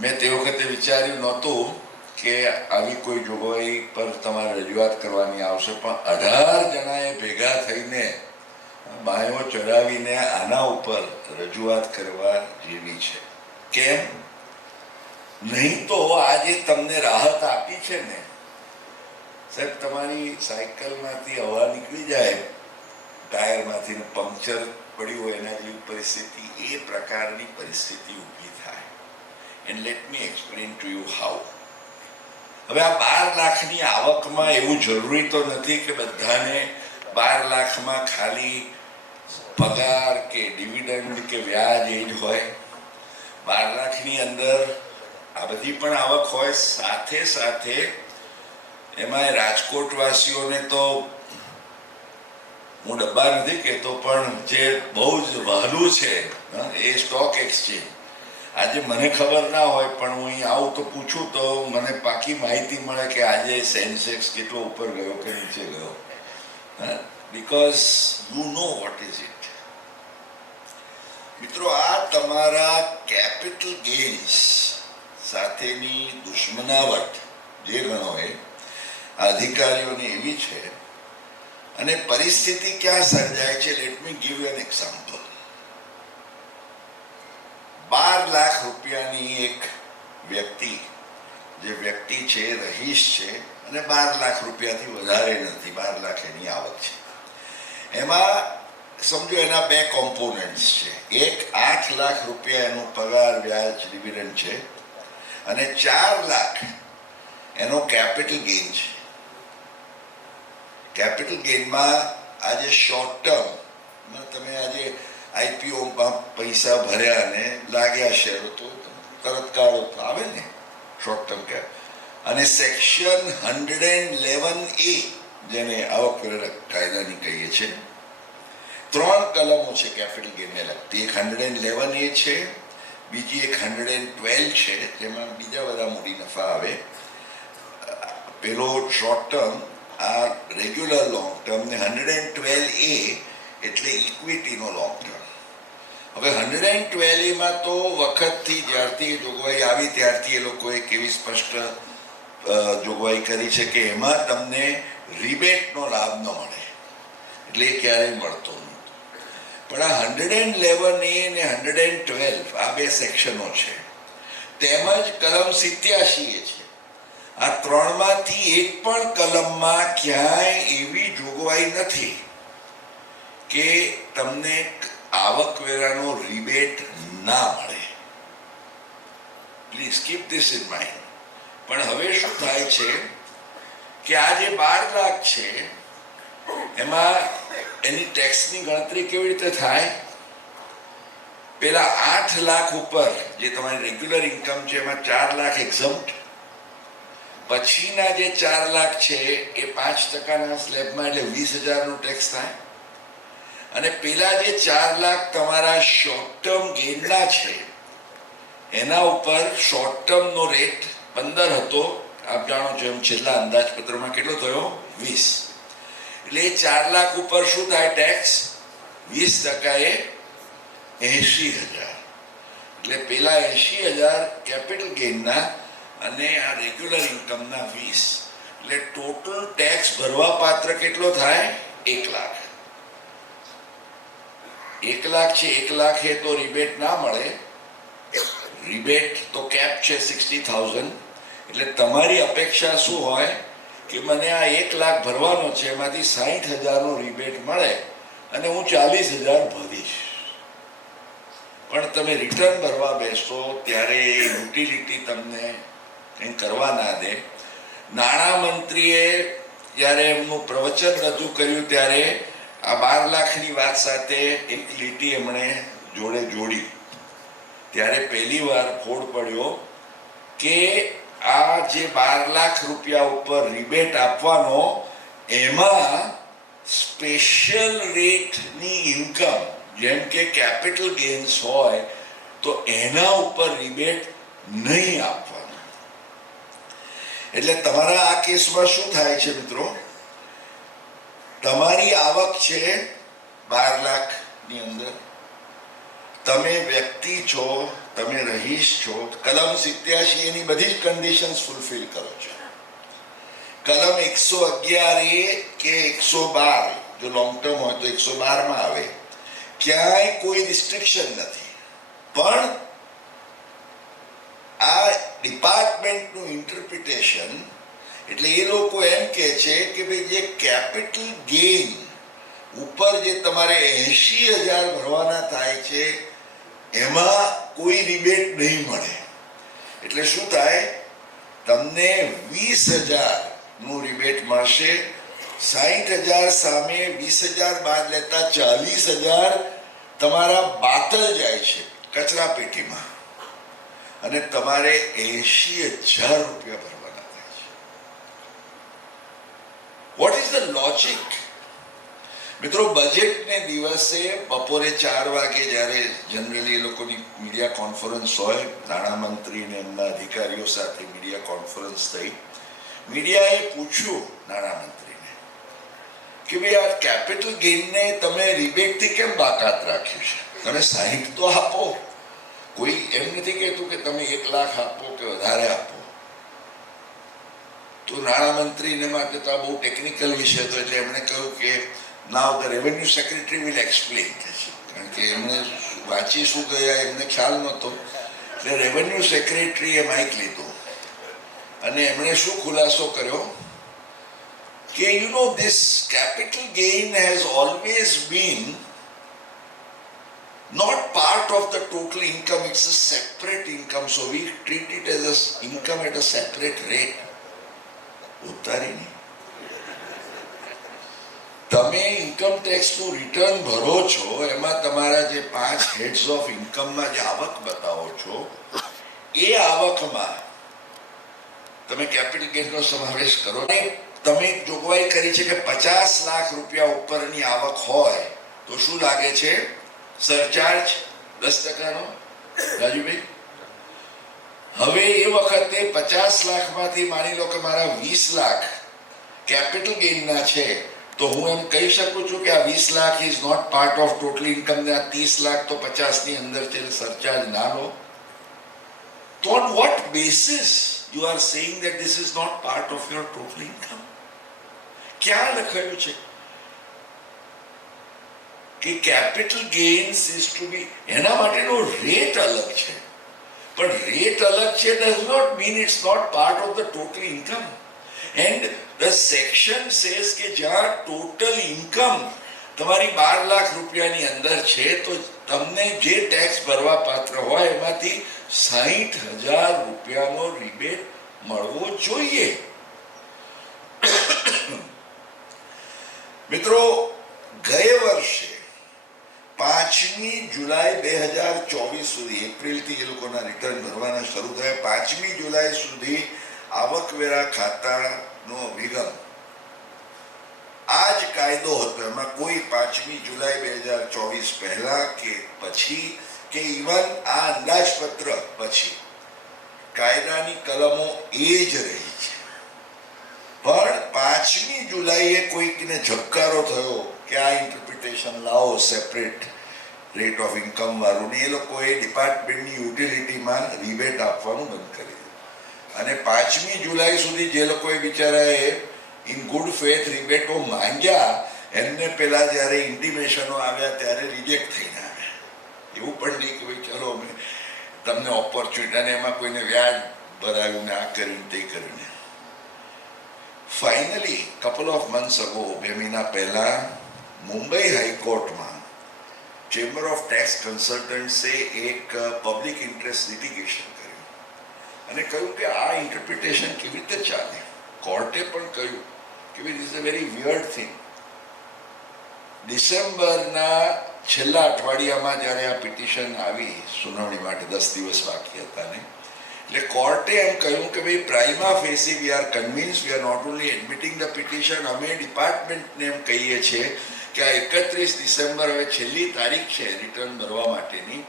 મેં તે વખતે વિચાર્યું નહોતું કે આવી કોઈ જોગવાઈ પર તમારે રજૂઆત કરવાની આવશે, પણ 18 જણાએ ભેગા થઈને બાયો ચડાવીને આના ઉપર રજૂઆત કરવા જેવી છે. કેમ? નહીં તો આજે તમને રાહત આપી છે ને સાહેબ, તમારી સાયકલમાંથી હવા નીકળી જાય ટાયરમાંથી ને પંક્ચર પડ્યું હોય એના જેવી પરિસ્થિતિ, એ પ્રકારની પરિસ્થિતિ ઊભી થાય. And let me explain to you how. હવે આ 12 લાખની આવકમાં એવું જરૂરી તો નથી કે બધાને 12 લાખમાં ખાલી પગાર કે ડિવિડન્ડ કે વ્યાજ એ જ હોય. 12 લાખની અંદર આ બધી પણ આવક હોય. સાથે સાથે એમાં રાજકોટવાસીઓને તો હું ડબ્બા નથી કહેતો, પણ જે બહુ જ વહાલું છે એ સ્ટોક એક્સચેન્જ. આજે મને ખબર ના હોય પણ હું અહીં આવું તો પૂછું તો મને પાકી માહિતી મળે કે આજે સેન્સેક્સ કેટલો ઉપર ગયો કે નીચે ગયો. Because you know what is it. મિત્રો, આ તમારા કેપિટલ ગેઇન્સ સાથેની દુશ્મનાવટ જે ગણો એ અધિકારીઓની એવી છે. અને પરિસ્થિતિ ક્યાં સર્જાય છે? Let me give U an example. 12 lakh રૂપિયાની એક વ્યક્તિ, જે વ્યક્તિ છે રહીશ છે અને 12 લાખ રૂપિયાથી વધારે નથી, 12 લાખ એની આવક છે. એમાં સમજો એના 2 કોમ્પોનન્ટ્સ છે. એક 8 લાખ રૂપિયા એનો પગાર, વ્યાજ, ડિવિડન્ડ છે અને 4 લાખ એનો કેપિટલ ગેઇન છે. કેપિટલ ગેઇનમાં આજે શોર્ટ ટર્મ તમે આજે આઈપીઓમાં પૈસા ભર્યા ને લાગ્યા શેરો તો તરત કાઢો તો આવે ને શોર્ટ ટર્મ કેપ. અને સેક્શન 111A જેને આવકવેરા કાયદાની કહીએ છીએ, 3 કલમો છે કેપિટલ ગેઇનને લગતી. એક 111A છે, બીજી એક 112 છે જેમાં બીજા બધા મૂડી નફા આવે. પેલો શોર્ટ ટર્મ, આ રેગ્યુલર લોંગ ટર્મ, ને 112A એટલે ઇક્વિટીનો લોંગ ટર્મ. હવે 112A તો વખતથી જ્યારથી જોગવાઈ આવી ત્યારથી એ લોકોએ કેવી સ્પષ્ટ જોગવાઈ કરી છે કે એમાં તમને રિબેટનો લાભ ન મળે, એટલે એ ક્યારેય મળતો નહોતો. પણ આ 111A ને 112 આ 2 સેક્શનો છે, તેમજ કલમ 87A છે. આ 3માંથી એક પણ કલમમાં ક્યાંય એવી જોગવાઈ નથી કે તમને આવકવેરાનો રિબેટ ના મળે. Please keep this in mind. પણ હવે શું થાય છે કે આ જે 12 લાખ છે એમાં એની ટેક્સની ગણતરી કેવી રીતે થાય? પેલા 8 લાખ ઉપર જે તમારી રેગ્યુલર ઇન્કમ છે એમાં 4 લાખ એક્ઝમ્પ્ટ, પછીના જે 4 લાખ છે એ 5% સ્લેબમાં એટલે 20,000 નું ટેક્સ થાય, અને પેલા જે 4 લાખ તમારા શોર્ટ ટર્મ ગેઇનના છે એના ઉપર શોર્ટ ટર્મ નો રેટ 15 હતો. આપ જાણો છો એમ છેલ્લા અંદાજપત્રમાં કેટલો થયો? 20. એટલે એ 4 લાખ ઉપર શું થાય ટેક્સ? 20% એ 80,000. એટલે પેલા 80,000 કેપિટલ ગેઇનના અને આ રેગ્યુલર ઇન્કમના 20. એટલે ટોટલ ટેક્સ ભરવા પાત્ર કેટલો થાય? 1 લાખ. 1 લાખ છે, 1 લાખ એ તો રિબેટ ના મળે. રિબેટ તો કેપ છે 60,000. એટલે તમારી અપેક્ષા શું હોય કે મને આ 1 લાખ ભરવાનો છે, એમાંથી 60,000 નો રિબેટ મળે અને હું 40,000 ભરીશ. પણ તમે રિટર્ન ભરવા બેસો ત્યારે યુટિલિટી તમને કંઈ કરવા ના દે. નાણામંત્રીએ જ્યારે એમનું પ્રવચન રજૂ કર્યું ત્યારે આ 12 લાખની વાત સાથે એક લીટી એમણે જોડે જોડી. ત્યારે પહેલી વાર ફોડ પડ્યો કે આ જે 12 લાખ રૂપિયા ઉપર રિબેટ આપવાનો એમાં સ્પેશિયલ રેટની ઇન્કમ જેમ કે કેપિટલ ગેઇન્સ હોય તો એના ઉપર રિબેટ નહીં આપવાનું. એટલે તમારા આ કેસમાં શું થાય છે મિત્રો? તમારી આવક છે 12 લાખની અંદર, તમે વ્યક્તિ છો, તમે રહીશ છો, કલમ 87 એની બધી જ કન્ડિશન્સ ફૂલફિલ કરો છો. કલમ 111A કે 112 જો લોંગ ટર્મ હોય તો 112 માં આવે, ક્યાંય કોઈ રિસ્ટ્રિક્શન નથી. પણ આ ડિપાર્ટમેન્ટનું ઇન્ટરપ્રિટેશન એટલે એ લોકો એમ કહે છે કે ભાઈ જે કેપિટલ ગેઇન ઉપર જે તમારે 80,000 ભરવાના થાય છે એમાં કોઈ રિબેટ નહીં મળે. એટલે શું થાય? તમને 20,000 નું રિબેટ મળશે. 60,000 સામે 20,000 બાદ લેતા 40,000 તમારા બાતલ જાય છે કચરા પેટીમાં, અને તમારે 80,000 રૂપિયા ભરવાના થાય છે. Vote is the logic? મિત્રો, બજેટને દિવસે બપોરે 4 વાગે જ્યારે જનરલી એ લોકોની મીડિયા કોન્ફરન્સ હોય, નાણામંત્રી અને એમના અધિકારીઓ સાથે મીડિયા કોન્ફરન્સ થઈ, મીડિયાએ પૂછ્યું નાણામંત્રીને કે ભાઈ આ કેપિટલ ગેઇનને તમે રિબેટથી કેમ બાકાત રાખ્યું છે? તમે 60 તો આપો. કોઈ એમ નથી કહેતું કે તમે 1 લાખ આપો કે વધારે આપો. તો નાણામંત્રીને માટે તો આ બહુ ટેકનિકલ વિષય હતો, એટલે એમણે કહ્યું કે નાઉ the revenue secretary will explain. કારણ કે એમને વાંચી શું ગયા એમને ખ્યાલ નહોતો. એટલે રેવન્યુ સેક્રેટરીએ માઇક લીધો અને એમણે શું ખુલાસો કર્યો કે you no this capital gain has always bin not part of the total income, it's a separate income, so we treat it as a income at a separate rate. ઉતારી નહીં. તમે ઇન્કમ ટેક્સનું રિટર્ન ભરો છો, એમાં તમારા જે 5 heads of ઇન્કમમાં જે આવક બતાવો છો એ આવકમાં તમે કેપિટલ ગેઇનનો સમાવેશ કરો. તમે જોગવાઈ કરી છે કે 50 લાખ રૂપિયા ઉપરની આવક હોય તો શું લાગે છે? સરચાર્જ 10%નો. રાજુભાઈ, હવે એ વખતે 50 લાખમાંથી માની લો કે મારા 20 લાખ કેપિટલ ગેઇનના છે, તો હું એમ કહી શકું છું કે આ 20 lakh is not part of total income ને આ 30 લાખ તો 50 ની અંદર છે, સરચાર્જ ના લો. તો on what basis you are saying that this is not part of your total income? ક્યાં લખાયું છે કે capital gains is to be? એના માટેનો રેટ અલગ છે, પણ રેટ અલગ છે does not mean it's not part of the total income. And the section says કે જ્યાં ટોટલ ઇન્કમ તમારી 12 લાખ રૂપિયાની અંદર છે તો તમને જે ટેક્સ ભરવા પાત્ર હોય એમાંથી 60,000 રૂપિયાનો રિબેટ મળવો જોઈએ. મિત્રો, ગયે વર્ષે 5મી જુલાઈ 2024 સુધી, એપ્રિલથી એ લોકોના રિટર્ન ભરવાના શરૂ થયા, 5મી જુલાઈ સુધી આવકવેરા ખાતાનો અભિગમ આ જ કાયદો હતો. એમાં કોઈ 5મી જુલાઈ 2024 પહેલા કે પછી કે ઇવન આ અંદાજપત્ર પછી કાયદાની કલમો એ જ રહી છે. પણ 5મી જુલાઈએ કોઈકને ઝબકારો થયો કે આ ઇન્ટરપ્રિટેશન લાવો સેપરેટ રેટ ઓફ ઇન્કમ વાળું, ને એ લોકોએ ડિપાર્ટમેન્ટની યુટિલિટીમાં રિબેટ આપવાનું બંધ કરી દીધું. અને 5મી જુલાઈ સુધી જે લોકોએ બિચારાએ ઇન ગુડ ફેથ રિબેટો માંગ્યા, એમને પેલા જ્યારે ઇન્ટિમેશનો આવ્યા ત્યારે રિજેક્ટ થઈને આવ્યા. એવું પણ નહીં કે ભાઈ ચલો અમે તમને ઓપોર્ચ્યુનિટી, અને એમાં કોઈને વ્યાજ ભરાયું ને આ કર્યું તે કર્યું. Finally couple of months ago, 2 મહિના પહેલા મુંબઈ હાઈકોર્ટમાં ચેમ્બર ઓફ ટેક્સ કન્સલ્ટન્ટ્સે એક પબ્લિક ઇન્ટરેસ્ટ લિટિગેશન કર્યું અને કહ્યું કે આ ઇન્ટરપ્રિટેશન કેવી રીતે ચાલે. કોર્ટે પણ કહ્યું કે it is a very weird thing. ડિસેમ્બરના છેલ્લા અઠવાડિયામાં જ્યારે આ પિટિશન આવી સુનાવણી માટે, 10 દિવસ બાકી હતા ને, એટલે કોર્ટે એમ કહ્યું કે ભાઈ prima facie we are convince, we are not only admitting the petition, અમે ડિપાર્ટમેન્ટને એમ કહીએ છીએ કે આ 31 ડિસેમ્બર હવે છેલ્લી તારીખ છે રિટર્ન ભરવા માટેની.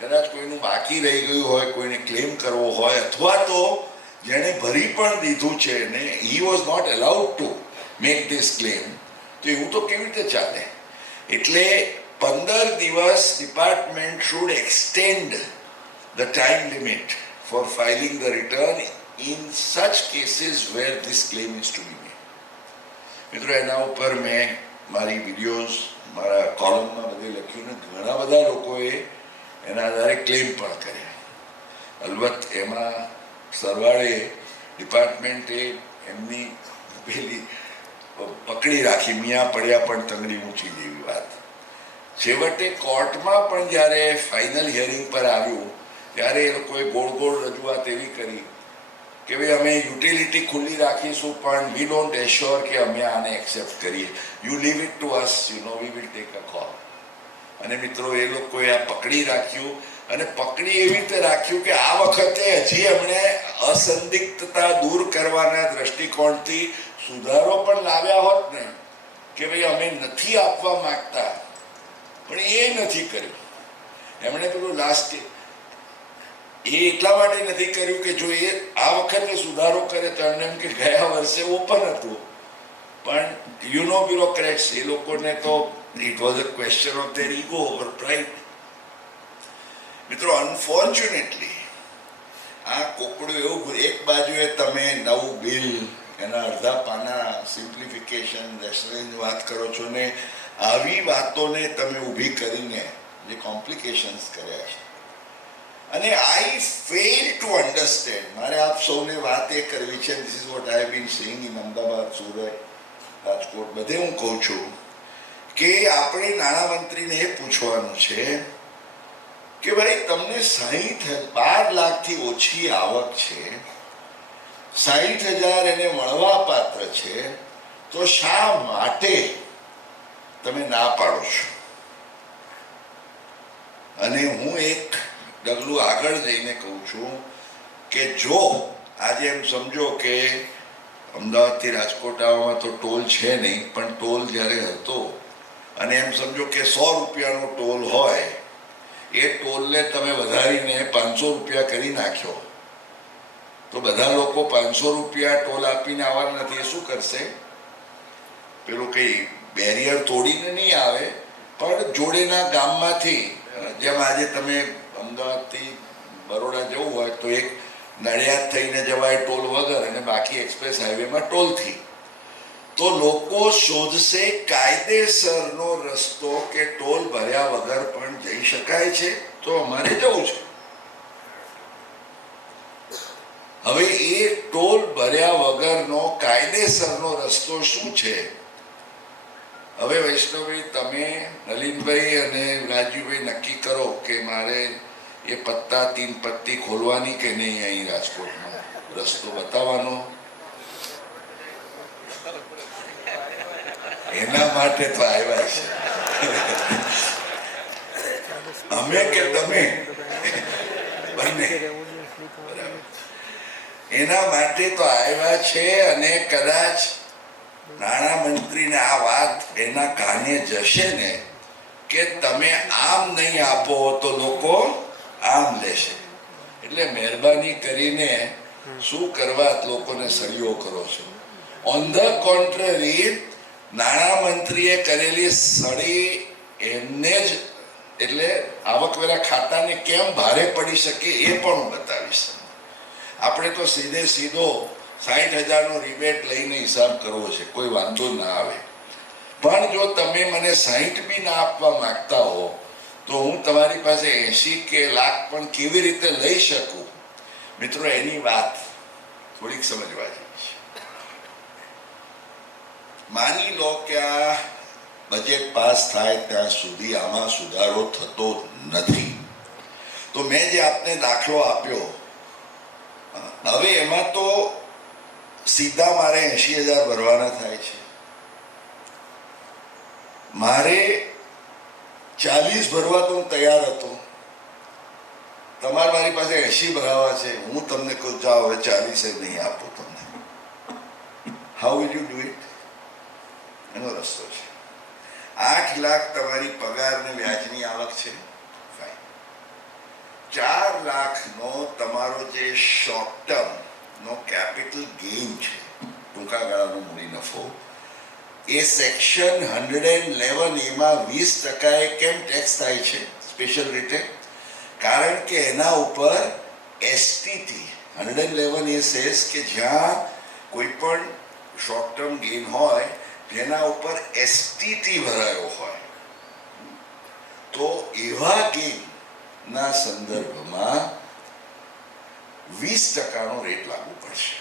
કદાચ કોઈનું બાકી રહી ગયું હોય, કોઈને ક્લેમ કરવો હોય, અથવા તો જેણે ભરી પણ દીધું છે ને he was not allowed to make this claim, તો એવું તો કેવી રીતે ચાલે? એટલે 15 દિવસ department should extend the time limit for filing the return in such cases where this claim is to be made. મિત્રો, એના ઉપર મેં મારી વિડીયોઝ, મારા કોલમમાં બધે લખ્યું ને ઘણા બધા લોકોએ એના આધારે ક્લેમ પણ કર્યા. અલબત્ત એમાં સરવાળે ડિપાર્ટમેન્ટે એમની પેલી પકડી રાખી, મિયા પડ્યા પણ તંગડી ઊંચી જેવી વાત. છેવટે કોર્ટમાં પણ જ્યારે ફાઇનલ હિયરિંગ પર આવ્યું ત્યારે એ લોકોએ ગોળ ગોળ રજૂઆત એવી કરી કે ભાઈ અમે યુટિલિટી ખુલ્લી રાખીશું પણ વી ડોન્ટ એશ્યોર કે અમે આને એક્સેપ્ટ કરીએ. You leave it to us, you know, we will take a call. અને મિત્રો, એ લોકોએ આ પકડી રાખ્યું, અને પકડી એવી રીતે રાખ્યું કે આ વખતે હજી એમણે અસંદિગ્ધતા દૂર કરવાના દ્રષ્ટિકોણથી સુધારો પણ લાવ્યા હોત ને કે ભાઈ અમે નથી આપવા માંગતા, પણ એ નથી કર્યું. એમણે પેલું લાસ્ટ એ એટલા માટે નથી કર્યું કે જો એ આ વખતે સુધારો કરે તો એમને એમ કે ગયા વર્ષે ઓપન હતું, પણ યુ નો બ્યુરોક્રેટ્સ, એ લોકોને તો it was a question of their ego or pride. મિત્રો, અનફોર્ચ્યુનેટલી આ કોકડું એવું, એક બાજુએ તમે નવું બિલ, એના અડધા પાના સિમ્પ્લિફિકેશન, રેશનલાઇઝની વાત કરો છો ને આવી વાતોને તમે ઊભી કરીને જે કોમ્પ્લિકેશન્સ કર્યા છે. અને આઈ ફેલ ટુ અન્ડરસ્ટેન્ડ, મારે આપ સૌને વાત એ કરવી છે, this is what I have bin saying in Ahmedabad, Surat, Rajkot, બધે હું કહું છું કે આપણે નાણામંત્રીને એ પૂછવાનું છે કે ભાઈ તમને 12 લાખથી ઓછી આવક છે, 60,000 એને મળવા પાત્ર છે, તો શા માટે તમે ના પાડો છો? અને હું એક ડગલું આગળ જઈને કહું છું કે જો આજે એમ સમજો કે અમદાવાદથી રાજકોટ આવવામાં તો ટોલ છે નહીં, પણ ટોલ જ્યારે હતો અને એમ સમજો કે 100 રૂપિયાનો ટોલ હોય, એ ટોલને તમે વધારીને 500 રૂપિયા કરી નાખ્યો, તો બધા લોકો 500 રૂપિયા ટોલ આપીને આવવાના નથી. એ શું કરશે? પેલું કંઈ બેરિયર તોડીને નહીં આવે, પણ જોડેના ગામમાંથી, જેમ આજે તમે અમદાવાદથી બરોડા જવું હોય તો એક નડિયાદ થઈને જવાય ટોલ વગર, અને બાકી એક્સપ્રેસ હાઈવેમાં ટોલથી. તો લોકો શોધશે કાયદેસરનો રસ્તો કે ટોલ ભર્યા વગર પણ જઈ શકાય છે, તો અમારે જવું છે. હવે એ ટોલ ભર્યા વગરનો કાયદેસરનો રસ્તો શું છે? હવે વૈષ્ણવભાઈ, તમે નલિનભાઈ અને રાજુભાઈ નક્કી કરો કે મારે એ પત્તા 3 પત્તી ખોલવાની કે નહીં અહીં રાજકોટમાં રસ્તો બતાવવાનો. એના માટે તો આવ્યા છે અમે કે તમે બંને. એના માટે તો આવ્યા છે. અને કદાચ નાણામંત્રીને આ વાત એના કાને જશે ને કે તમે આમ નહીં આપો તો લોકો આમ લેશે. એટલે મહેરબાની કરીને શું કરવા લોકોને સળિયો કરો છો? ઓન ધ કોન્ટ્રરી, નાણામંત્રીએ કરેલી સળી એમને જ, એટલે આવકવેરા ખાતાને કેમ ભારે પડી શકે એ પણ હું બતાવીશ. આપણે તો સીધે સીધો 60,000નો રિબેટ લઈને હિસાબ કરવો છે, કોઈ વાંધો ના આવે. પણ જો તમે મને 60 બી ના આપવા માંગતા હો તો હું તમારી પાસે 80 કે લાખ પણ કેવી રીતે લઈ શકું? મિત્રો, એની વાત થોડીક સમજવા જેવી છે. માની લો કે આ બજેટ પાસ થાય ત્યાં સુધી આમાં સુધારો થતો નથી, તો મેં જે આપને દાખલો આપ્યો, હવે એમાં તો સીધા મારે 80,000 ભરવાના થાય છે. મારે 40 ભરવા તો હું તૈયાર હતો. તમારે મારી પાસે 80 ભરાવા છે. હું તમને કહું જાઓ હવે 40 નહીં આપો તમને. How will you do it? એનો રસ્તો છે. 8 લાખ તમારી પગાર ને વ્યાજની આવક છે. 4 લાખનો તમારો જે શોર્ટ ટર્મ નો કેપિટલ ગેઇન છે, ટૂંકા ગાળાનો મૂડી નફો, એ સેક્શન 111 એમાં 20% કેમ ટેક્સ થાય છે સ્પેશિયલ રીતે? કારણ કે એના ઉપર એસટીટી 111 એ સેસ કે જ્યાં કોઈ પણ શોર્ટ ટર્મ ગેઇન હોય જેના ઉપર એસટીટી ભરાયો હોય, તો એવા ગેઇન ના સંદર્ભમાં 20%નો રેટ લાગુ પડશે.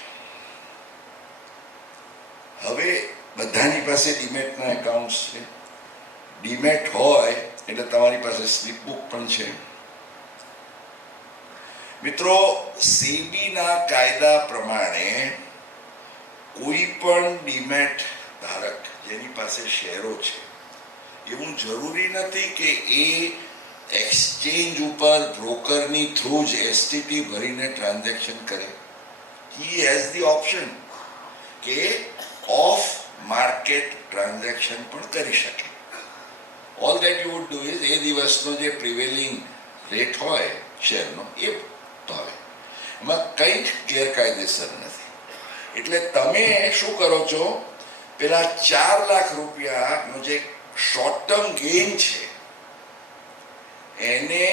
હવે બધાની પાસે ડીમેટના એકાઉન્ટ્સ છે. ડીમેટ હોય એટલે તમારી પાસે સ્લીપ બુક પણ છે. મિત્રો, સેબીના કાયદા પ્રમાણે કોઈ પણ ડીમેટ ધારક જેની પાસે શેરો છે, એવું જરૂરી નથી કે એ એક્સચેન્જ ઉપર બ્રોકરની થ્રુ જ એસટીટી ભરીને ટ્રાન્ઝેક્શન કરે. હી હેઝ ધી ઓપ્શન કે ઓફ માર્કેટ ટ્રાન્ઝેક્શન પણ કરી શકે. All that you would do is એ દિવસનો જે પ્રિવેલિંગ રેટ હોય શેરનો એ ભાવે, એમાં કંઈ જ ગેરકાયદેસર નથી. એટલે તમે શું કરો છો, પેલા 4 લાખ રૂપિયાનો જે શોર્ટ ટર્મ ગેઇન છે એને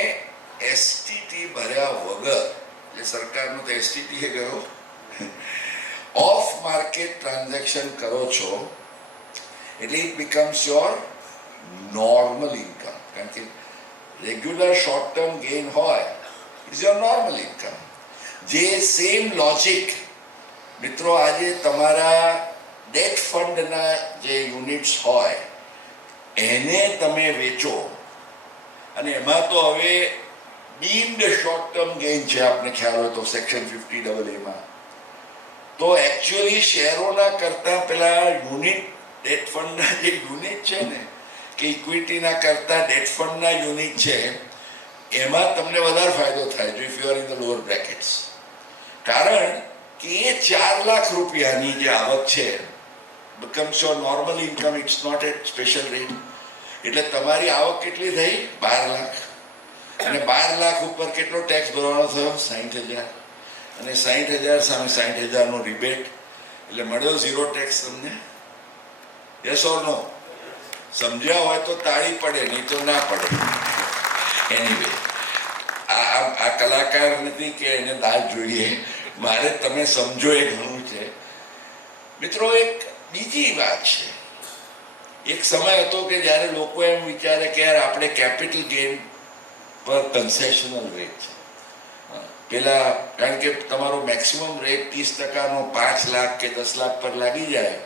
એસટીટી ભર્યા વગર, એટલે સરકારનો તો એસટીટી ગયો, ઓફ માર્કેટ ટ્રાન્ઝેક્શન કરો છો એટલે it becomes your normal income. કારણ કે રેગ્યુલર શોર્ટ ટર્મ ગેઇન હોય ઇઝ યોર નોર્મલ ઇન્કમ. જે સેમ લોજિક મિત્રો આજે તમારા ડેટ ફંડના જે યુનિટ્સ હોય એને તમે વેચો, અને એમાં તો હવે ડીમ્ડ શોર્ટ ટર્મ ગેઇન છે, આપને ખ્યાલ હોય તો સેક્શન 50AA માં, તો એકચ્યુઅલી શેરોના કરતા પેલા યુનિટ ડેટ ફંડના જે યુનિટ છે ને, કે ઇક્વિટીના કરતા ડેટ ફંડના યુનિટ છે, એમાં તમને વધારે ફાયદો થાય જો if you are in the lower brackets. કારણ કે એ 4 લાખ રૂપિયાની જે આવક છે becomes your normal income, it's not a special rate. એટલે તમારી આવક કેટલી થઈ? 12 લાખ. અને 12 લાખ ઉપર કેટલો ટેક્સ ભરવાનો થયો? 60,000. અને 60,000 સામે 60,000નો રિબેટ, એટલે મળ્યો 0 ટેક્સ તમને. યસ ઓર નો? સમજ્યા હોય તો તાળી પડે, નહીં તો ના પડે. એનીવે, આ કલાકાર નથી કે એને દાદ જોઈએ, મારે તમે સમજો એ ઘણું છે. મિત્રો, એક બીજી વાત છે. એક સમય હતો કે જ્યારે લોકો એમ વિચારે કે યાર આપણે કેપિટલ ગેઇન પર કન્સેશનલ રેટ છે પેલા, કારણ કે તમારો મેક્સિમમ રેટ 30%નો 5 લાખ કે 10 લાખ પર લાગી જાય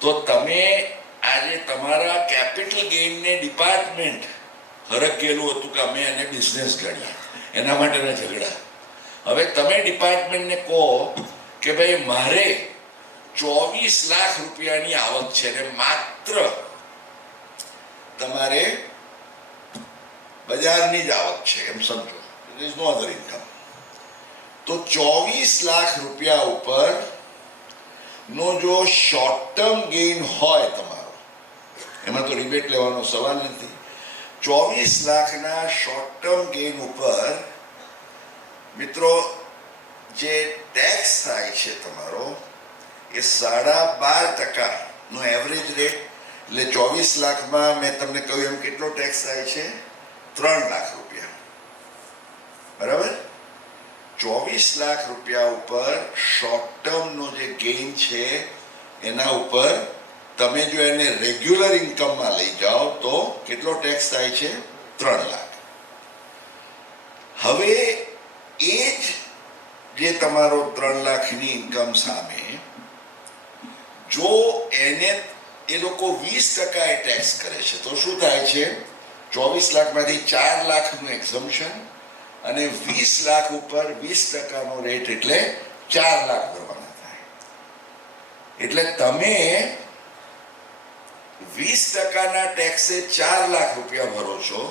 તો તમે આજે તમારા કેપિટલ ગેઇનને ડિપાર્ટમેન્ટ હરખેલું હતું કે અમે એને બિઝનેસ ગણ્યા, એના માટેના ઝઘડા. હવે તમે ડિપાર્ટમેન્ટને કહો કે ભાઈ મારે 24 લાખ રૂપિયાની આવક છે ને માત્ર તમારે બજારની જ આવક છે એમ સમજો, there is no other income. તો 24 લાખ રૂપિયા ઉપર નો જો શોર્ટ ટર્મ ગેઇન હોય તમારો, એમાં તો રિબેટ લેવાનો સવાલ નથી. 24 લાખના શોર્ટ ટર્મ ગેઇન ઉપર મિત્રો જે ટેક્સ થાય છે તમારો એ 12.5% નો એવરેજ રેટ. એટલે 24 લાખમાં મેં તમને કહ્યું એમ કેટલો ટેક્સ થાય છે? 3 લાખ રૂપિયા. બરાબર? 24 લાખ રૂપિયા ઉપર શોર્ટ ટર્મનો જે ગેઇન છે એના ઉપર તમે જો એને રેગ્યુલર ઇન્કમમાં લઈ જાઓ તો કેટલો ટેક્સ થાય છે? 3 લાખ. હવે એ જ જે તમારો 3 લાખની ઇન્કમ સામે જો એને એ લોકો 20% ટેક્સ કરે છે તો શું થાય છે? 24 લાખમાંથી 4 લાખનું એક્ઝમ્પશન અને 20 લાખ ઉપર 20%નો રેટ એટલે 4 લાખ ભરવાના થાય. એટલે તમે 20%ના ટેક્સે 4 લાખ રૂપિયા ભરો છો.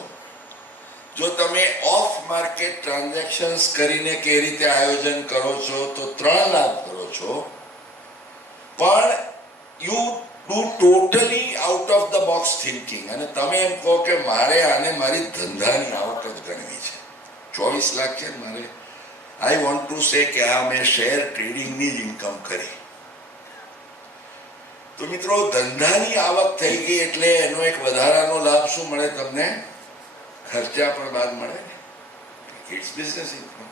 જો તમે ઓફ માર્કેટ ટ્રાન્ઝેક્શન્સ કરીને કેવી રીતે આયોજન કરો છો તો 3 લાખ ભરો છો. પણ you do totally out of the box thinking અને તમે એમ કહો કે મારે આને મારી ધંધાની આવક જ ગણવી છે. 24 લાખ છે મારે, આઈ વોન્ટ ટુ સે કે આ મેં શેર ટ્રેડિંગની જ ઇન્કમ કરી. તો મિત્રો ધંધાની આવક થઈ ગઈ એટલે એનો એક વધારાનો લાભ શું મળે તમને? ખર્ચા પણ બાદ મળે ને, ઇટ્સ બિઝનેસ ઇન્કમ.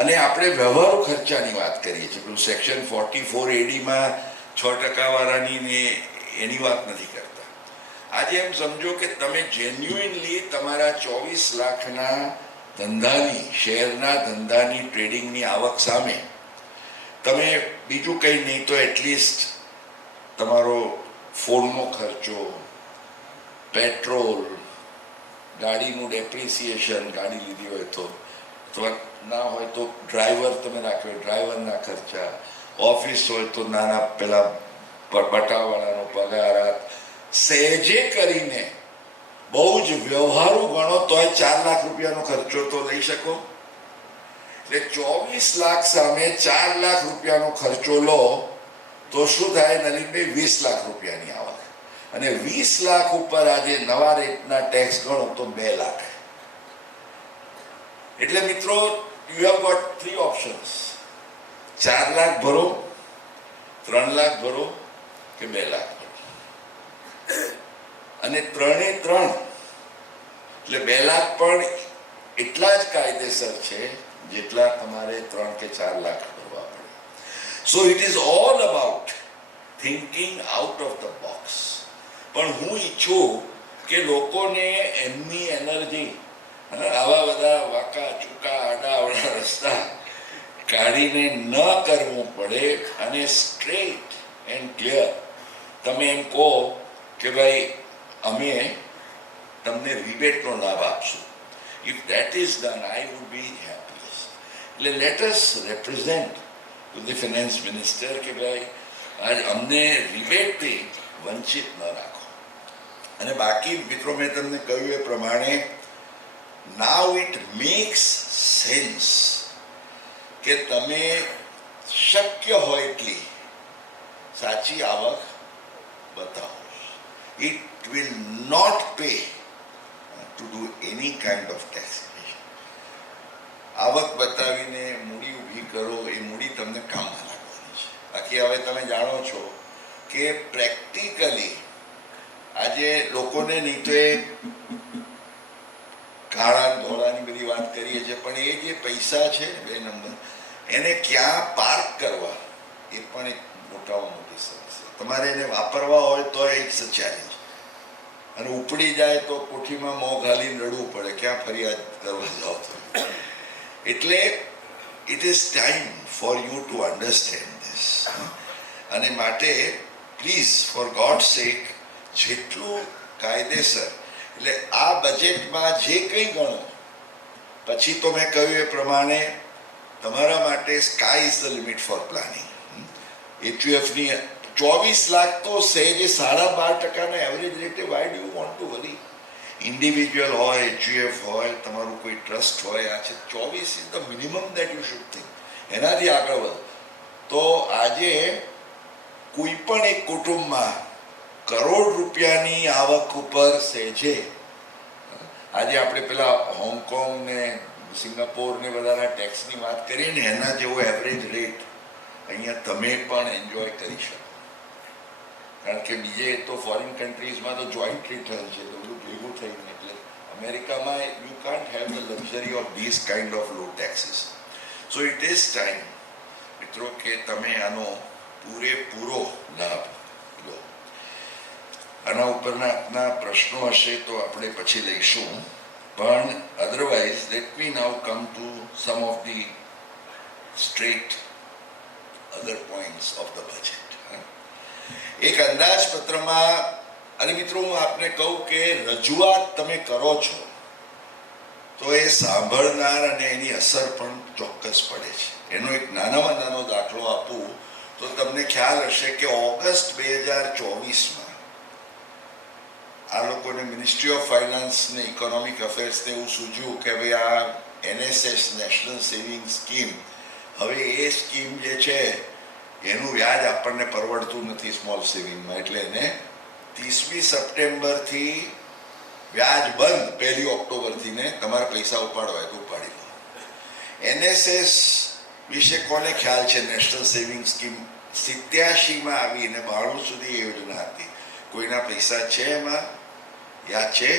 અને આપણે વ્યવહારુ ખર્ચાની વાત કરીએ છીએ, પેલું સેક્શન 44 ADમાં 6% વાળાની ને એની વાત નથી કરતા. આજે એમ સમજો કે તમે જેન્યુઇનલી તમારા 24 લાખના ધંધાની, શેરના ધંધાની, ટ્રેડિંગની આવક સામે તમે બીજું કંઈ નહીં તો એટલીસ્ટ તમારો ફોનનો ખર્ચો, પેટ્રોલ, ગાડીનું ડેપ્રિસિએશન, ગાડી લીધી હોય તો, અથવા ના હોય તો ડ્રાઈવર તમે રાખ્યો, ડ્રાઈવરના ખર્ચા, ઓફિસ હોય તો નાના પેલા બટાવાળાનો પગાર, સહેજે કરીને બહુ જ વ્યવહારુ ગણો તોય 4 લાખ રૂપિયાનો ખર્ચો તો લઈ શકો. એટલે 24 લાખ સામે 4 લાખ રૂપિયાનો ખર્ચો લો તો શું થાય નલિનભાઈ? 20 લાખ રૂપિયાની આવક. અને 20 લાખ ઉપર આજે નવા રેટના ટેક્સ ગણો તો 2 લાખ. એટલે મિત્રો you have got 3 options. 4 lakh ભરો, 3 લાખ ભરો કે 2 લાખ ભરો. અને 3 એટલે 2 લાખ પણ એટલા જ કાયદેસર છે જેટલા તમારે 3 કે 4 લાખ ભરવા પડે. સો it is all about thinking out of the box. પણ હું ઈચ્છું કે લોકોને એમની એનર્જી આવા બધા વાંકા ચૂકા આડા અવળા રસ્તા કાઢીને ન કરવું પડે અને સ્ટ્રેટ એન્ડ ક્લિયર તમે એમ કહો કે ભાઈ અમે તમને રિબેટનો લાભ આપશું. If that is done I would be happiest. એટલે let us represent to the finance minister કે ભાઈ આજ અમને રિબેટથી વંચિત ન રાખો. અને બાકી મિત્રો મેં તમને કહ્યું એ પ્રમાણે નાવ ઇટ મેક્સ સેન્સ કે તમે શક્ય હોય એટલી સાચી આવક બતાવો. It will not pay to do any kind of taxation. આવક બતાવીને મૂડી ઊભી કરો, એ મૂડી તમને કામમાં લાગવાની છે. બાકી હવે તમે જાણો છો કે પ્રેક્ટિકલી આજે લોકોને નહીં તો એ કાળા ધોળાની બધી વાત કરીએ છીએ, પણ એ જે પૈસા છે 2 નંબર એને ક્યાં પાર્ક કરવા એ પણ એક મોટામાં મોટી સમસ્યા. તમારે એને વાપરવા હોય તો ઇટ્સ અ ચેલેન્જ, અને ઉપડી જાય તો કોઠીમાં મોં ઘાલીને રડવું પડે, ક્યાં ફરિયાદ કરવા જાઓ તો. એટલે it is time for you to understand this. અને માટે પ્લીઝ ફોર ગોડ સેક જેટલું કાયદેસર, એટલે આ બજેટમાં જે કંઈ ગણો, પછી તો મેં કહ્યું એ પ્રમાણે તમારા માટે sky is the limit for planning. HUFની 24 લાખ તો સહેજે 12.5% એવરેજ રેટે. Why do you want to worry? Individual હોય, HUF હોય, તમારું કોઈ ટ્રસ્ટ હોય, આ છે 24 is the minimum that you should think. એનાથી આગળ વધો તો આજે કોઈ પણ એક કુટુંબમાં કરોડ રૂપિયાની આવક ઉપર સહેજે, આજે આપણે પેલા હોંગકોંગ ને સિંગાપોર ને બધાના ટેક્સની વાત કરીએ ને, એના જેવો એવરેજ રેટ અહીંયા તમે પણ એન્જોય કરી શકો. કારણ કે બીજે તો ફોરેન કન્ટ્રીઝમાં તો જોઈન્ટલી થયેલ છે, તો બધું ભેગું થઈને. એટલે અમેરિકામાં you can't have the luxury of this kind of low taxes. So it is time મિત્રો કે તમે આનો પૂરેપૂરો લાભ લો. આના ઉપરના આપના પ્રશ્નો હશે તો આપણે પછી લઈશું, પણ otherwise let me now come to some of the straight other points of the budget. એક અંદાજપત્રમાં, અને મિત્રો હું આપને કહું કે રજૂઆત તમે કરો છો તો એ સાંભળનાર અને એની અસર પણ ચોક્કસ પડે છે. એનો એક નાનામાં નાનો દાખલો આપું તો તમને ખ્યાલ હશે કે ઓગસ્ટ 2024માં આ લોકોને મિનિસ્ટ્રી ઓફ ફાઇનાન્સ ને ઇકોનોમિક અફેર્સને એવું સૂચ્યું કે ભાઈ આ NSS નેશનલ સેવિંગ સ્કીમ, હવે એ સ્કીમ જે છે એનું વ્યાજ આપણને પરવડતું નથી સ્મોલ સેવિંગમાં, એટલે એને 30મી સપ્ટેમ્બરથી વ્યાજ બંધ, 1લી ઓક્ટોબરથી ને તમારા પૈસા ઉપાડવા હોય તો ઉપાડી લો. NSS વિશે કોને ખ્યાલ છે? નેશનલ સેવિંગ સ્કીમ 87માં આવી અને 92 સુધી એ યોજના હતી. કોઈના પૈસા છે એમાં? યાદ છે?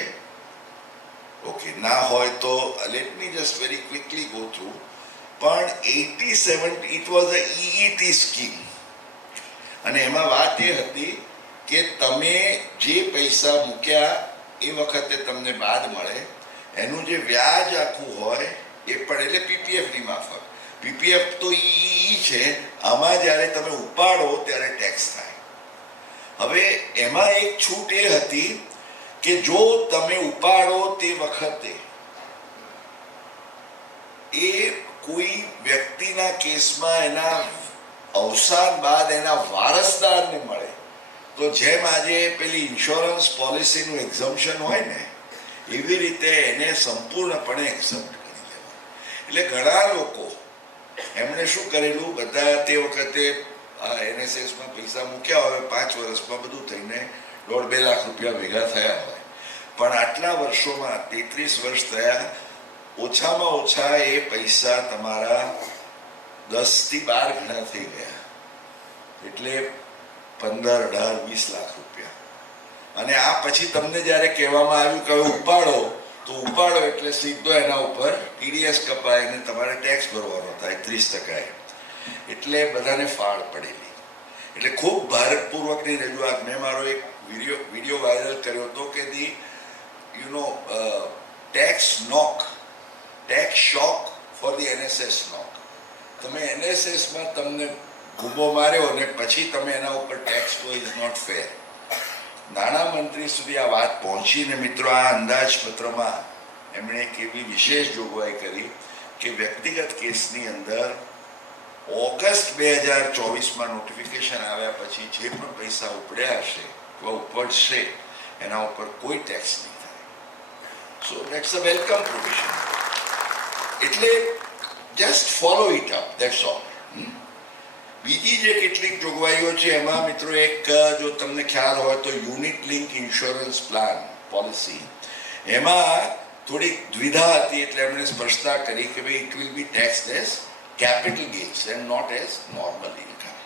ઓકે, ના હોય તો let me just very quickly go through. પણ 87 it was a EET scheme, અને એમાં વાત એ હતી કે તમે જે પૈસા મૂક્યા એ વખતે તમને બાદ મળે, એનું જે વ્યાજ આખું હોય એ પણ, એટલે PPFની માફક. PPF તો EE છે, આમાં જ્યારે તમે ઉપાડો ત્યારે ટેક્સ થાય. હવે એમાં એક છૂટ એ હતી કે જો તમે ઉપાડો તે વખતે એ કોઈ વ્યક્તિના કેસમાં એના અવસાન બાદ એના વારસદારને મળે, તો જેમ આજે પેલી ઇન્સ્યોરન્સ પોલિસીનું એક્ઝમ્પશન હોય ને, એવી રીતે એને સંપૂર્ણપણે એક્ઝમ્પ્ટ કરી દેવાનું. એટલે ઘણા લોકો એમણે શું કરેલું, બધા તે વખતે આ NSSમાં પૈસા મૂક્યા હોય, 5 વર્ષમાં બધું થઈને 1.5-2 લાખ રૂપિયા ભેગા થયા હોય, પણ આટલા વર્ષોમાં 33 વર્ષ થયા, ઓછામાં ઓછા એ પૈસા તમારા 10 થી 12 ગણા થઈ ગયા, એટલે 15, 18, 20 લાખ રૂપિયા. અને આ પછી તમને જ્યારે કહેવામાં આવ્યું કે હવે ઉપાડો, તો ઉપાડો એટલે સીધો એના ઉપર TDS કપાય અને તમારે ટેક્સ ભરવાનો થાય 30%. એટલે બધાને ફાળ પડેલી. એટલે ખૂબ ભારતપૂર્વકની રજૂઆત. મેં મારો એક વિડીયો વાયરલ કર્યો હતો કે the tax shock for the NSS નોક. તમે NSSમાં તમને ગુબ્બો માર્યો અને પછી તમે એના ઉપર ટેક્સ લો, ઇઝ નોટ ફેર. નાણામંત્રી સુધી આ વાત પહોંચીને મિત્રો આ અંદાજપત્રમાં એમણે એક એવી વિશેષ જોગવાઈ કરી કે વ્યક્તિગત કેસની અંદર ઓગસ્ટ 2024માં નોટિફિકેશન આવ્યા પછી જે પણ પૈસા ઉપડ્યા હશે અથવા ઉપડશે એના ઉપર કોઈ ટેક્સ નહીં થાય. So that's a welcome provision. એટલે just follow it up, that's all. બીજી જે કેટલીક જોગવાઈઓ છે એમાં મિત્રો એક, જો તમને ખ્યાલ હોય તો unit link insurance plan policy, એમાં થોડીક દ્વિધા હતી, એટલે એમણે સ્પષ્ટતા કરી કે ભાઈ it will be taxed as capital gains and not as normal income.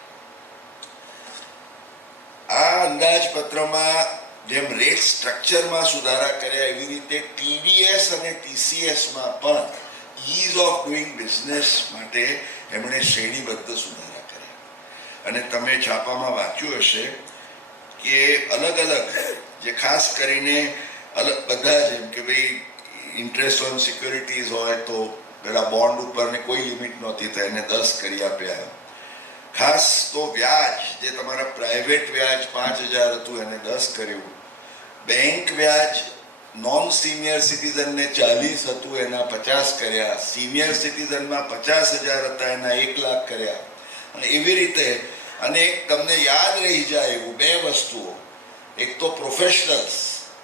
આ અંદાજપત્રમાં જેમ રેટ સ્ટ્રક્ચરમાં સુધારા કર્યા, એવી રીતે TDS અને TCSમાં પણ ઇઝ ઓફ ડુઈંગ બિઝનેસ માટે એમણે શ્રેણીબદ્ધ સુધારા કર્યા. અને તમે છાપામાં વાંચ્યું હશે કે અલગ અલગ, જે ખાસ કરીને બધા, જેમ કે ભાઈ ઇન્ટરેસ્ટ ઓન સિક્યોરિટીઝ હોય તો પેલા બોન્ડ ઉપરને કોઈ લિમિટ નહોતી, તો એને 10 કરી આપ્યા. ખાસ તો વ્યાજ, જે તમારા પ્રાઇવેટ વ્યાજ 5,000 હતું એને 10 કર્યું. બેંક વ્યાજ નોન સિનિયર સિટીઝનને 40 હતું એના 50 કર્યા, સિનિયર સિટીઝનમાં 50,000 હતા એના 1 લાખ કર્યા, અને એવી રીતે. અને એક તમને યાદ રહી જાય એવું બે વસ્તુઓ, એક તો પ્રોફેશનલ્સ,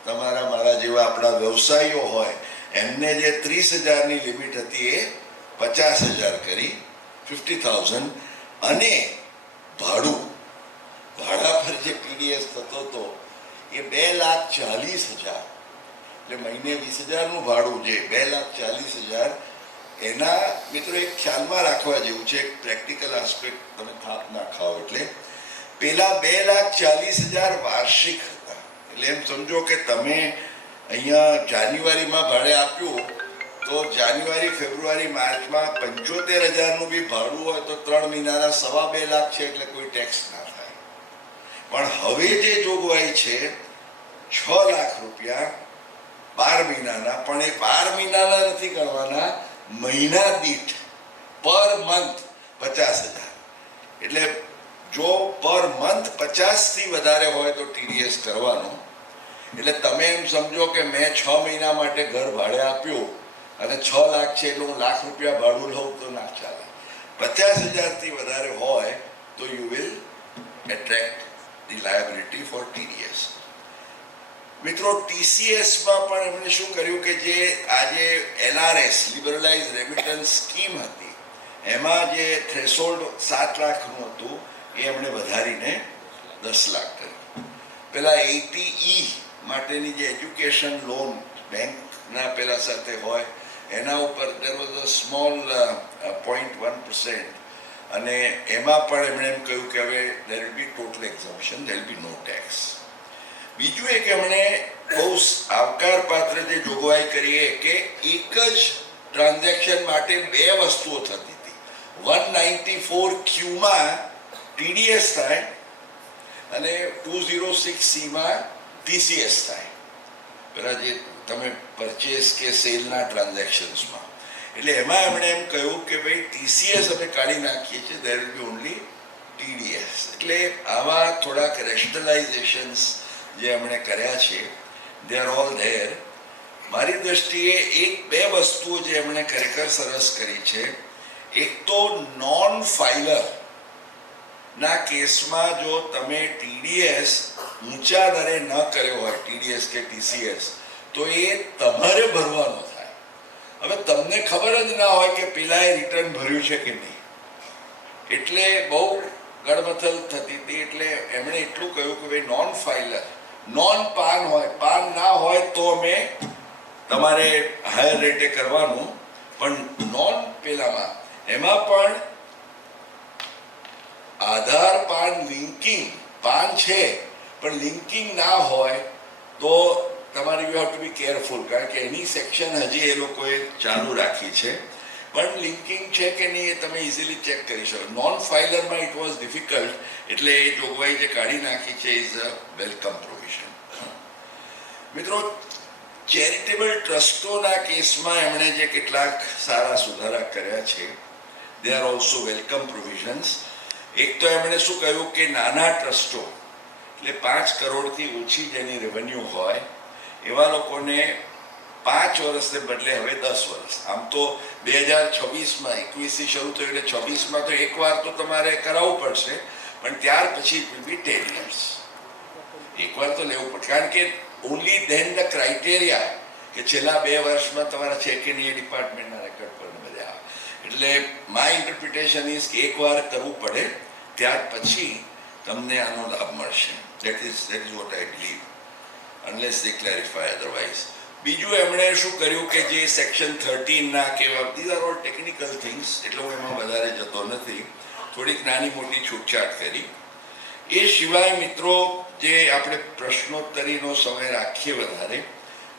તમારા મારા જેવા આપણા વ્યવસાયીઓ હોય એમને જે 30,000ની લિમિટ હતી એ 50,000 કરી, 50,000. અને ભાડા પર જે ટીડીએસ થતો હતો એ 2,40,000, એટલે મહિને 20,000નું ભાડું, જે 2,40,000, એના મિત્રો એક ખ્યાલમાં રાખવા જેવું છે, એક પ્રેક્ટિકલ આસ્પેક્ટ, તમે થાપ ના ખાઓ. એટલે પેલા 2,40,000 વાર્ષિક હતા. એટલે એમ સમજો કે તમે અહીંયા જાન્યુઆરીમાં ભાડે આપ્યું તો જાન્યુઆરી, ફેબ્રુઆરી, માર્ચમાં 75,000નું બી ભાડું હોય તો 3 મહિનાના 2.5 લાખ છે, એટલે કોઈ ટેક્સ ના થાય. પણ હવે જે જોગવાઈ છે 6 લાખ રૂપિયા 12 મહિનાના, પણ એ 12 મહિનાના નથી કરવાના, મહિના દીઠ પર મંથ 50,000. એટલે જો પર મંથ 50થી વધારે હોય તો ટીડીએસ કરવાનો. એટલે તમે એમ સમજો કે મેં 6 મહિના માટે ઘર ભાડે આપ્યું અને 6 લાખ છે એટલે હું લાખ રૂપિયા ભાડું લઉં તો ના ચાલે. 50,000થી વધારે હોય તો you will attract the liability for TDS. મિત્રો, ટીસીએસમાં પણ એમણે શું કર્યું કે જે આજે એલઆરએસ લિબરલાઇઝ રેમિટન્સ સ્કીમ હતી એમાં જે થ્રેશોલ્ડ 7 લાખનું હતું એ એમણે વધારીને 10 લાખ કર્યું. પેલા 80E માટેની જે એજ્યુકેશન લોન બેંકના પેલા સાથે હોય એના ઉપર દેર વોઝ અ સ્મોલ 0.1%, અને એમાં પણ એમણે એમ કહ્યું કે હવે there will be total exemption, there will be no tax. બીજું એક એમણે બહુ આવકારપાત્ર જે જોગવાઈ કરી કે એક જ ટ્રાન્ઝેક્શન માટે 2 વસ્તુઓ થતી હતી. 194Qમાં ટીડીએસ થાય અને 206Cમાં ટીસીએસ થાય, પેલા જે તમે પરચેસ કે સેલના ટ્રાન્ઝેક્શન્સમાં. એટલે એમાં એમણે એમ કહ્યું કે ભાઈ ટીસીએસ અમે કાઢી નાખીએ છીએ, દેર વિલ બી ઓનલી ટીડીએસ. એટલે આવા થોડાક રેશનલાઇઝેશન્સ જે એમણે કર્યા છે, દે આર ઓલ ધેર. મારી દ્રષ્ટિએ 1-2 વસ્તુઓ જે એમણે ખરેખર સરસ કરી છે. એક તો નોન ફાઇલર ના કેસમાં જો તમે ટીડીએસ ઊંચા દરે ન કર્યો હોય, ટીડીએસ કે ટીસીએસ, તો એ તમારે ભરવાનો થાય. હવે તમને ખબર જ ના હોય કે પેલાએ રિટર્ન ભર્યું છે કે નહીં, એટલે બહુ ગડમથલ થતી હતી. એટલે એમણે એટલું કહ્યું કે ભાઈ નોન ફાઇલર, નોન પાન હોય, પાન ના હોય તો અમે તમારે હાયર રેટે કરવાનું, પણ નોન પેલામાં એમાં પણ આધાર પાન લિંકિંગ, પાન છે પણ લિંકિંગ ના હોય તો તમારે you have to be careful, કારણ કે એની સેક્શન હજી એ લોકોએ ચાલુ રાખી છે. પણ લિંકિંગ છે કે નહીં એ તમે ઇઝીલી ચેક કરી શકો. નોન ફાઇલરમાં ઇટ વોઝ ડિફિકલ્ટ, એટલે એ જોગવાઈ જે કાઢી નાખી છે ઇઝ અ વેલકમ પ્રોવિઝન. મિત્રો, ચેરિટેબલ ટ્રસ્ટોના કેસમાં એમણે જે કેટલાક સારા સુધારા કર્યા છે, they are also welcome provisions. એક તો એમણે શું કહ્યું કે નાના ટ્રસ્ટો, એટલે 5 કરોડથી ઓછી જેની રેવન્યુ હોય એવા લોકોને 5 વર્ષને બદલે હવે 10 વર્ષ. આમ તો 2026માં 21થી શરૂ થયું એટલે 26માં તો એકવાર તો તમારે કરાવવું પડશે, પણ ત્યાર પછી ઇટ વિલ બી 10 years. એકવાર તો લેવું પડશે, કારણ કે ઓનલી ધેન ધ ક્રાઇટેરિયા કે છેલ્લા 2 વર્ષમાં તમારા છે કે નહીં એ ડિપાર્ટમેન્ટના રેકોર્ડ પર બધા આવે. એટલે માય ઇન્ટરપ્રિટેશન ઇઝ કે એકવાર કરવું પડે, ત્યાર પછી તમને આનો લાભ મળશે. That is what I believe, unless they clarify otherwise. બીજું એમણે શું કર્યું કે જે સેક્શન 13ના કેવા, these are all technical things, એટલે હું એમાં વધારે જતો નથી, થોડીક નાની મોટી છૂટછાટ કરી. એ સિવાય મિત્રો, જે આપણે પ્રશ્નોત્તરીનો સમય રાખીએ વધારે,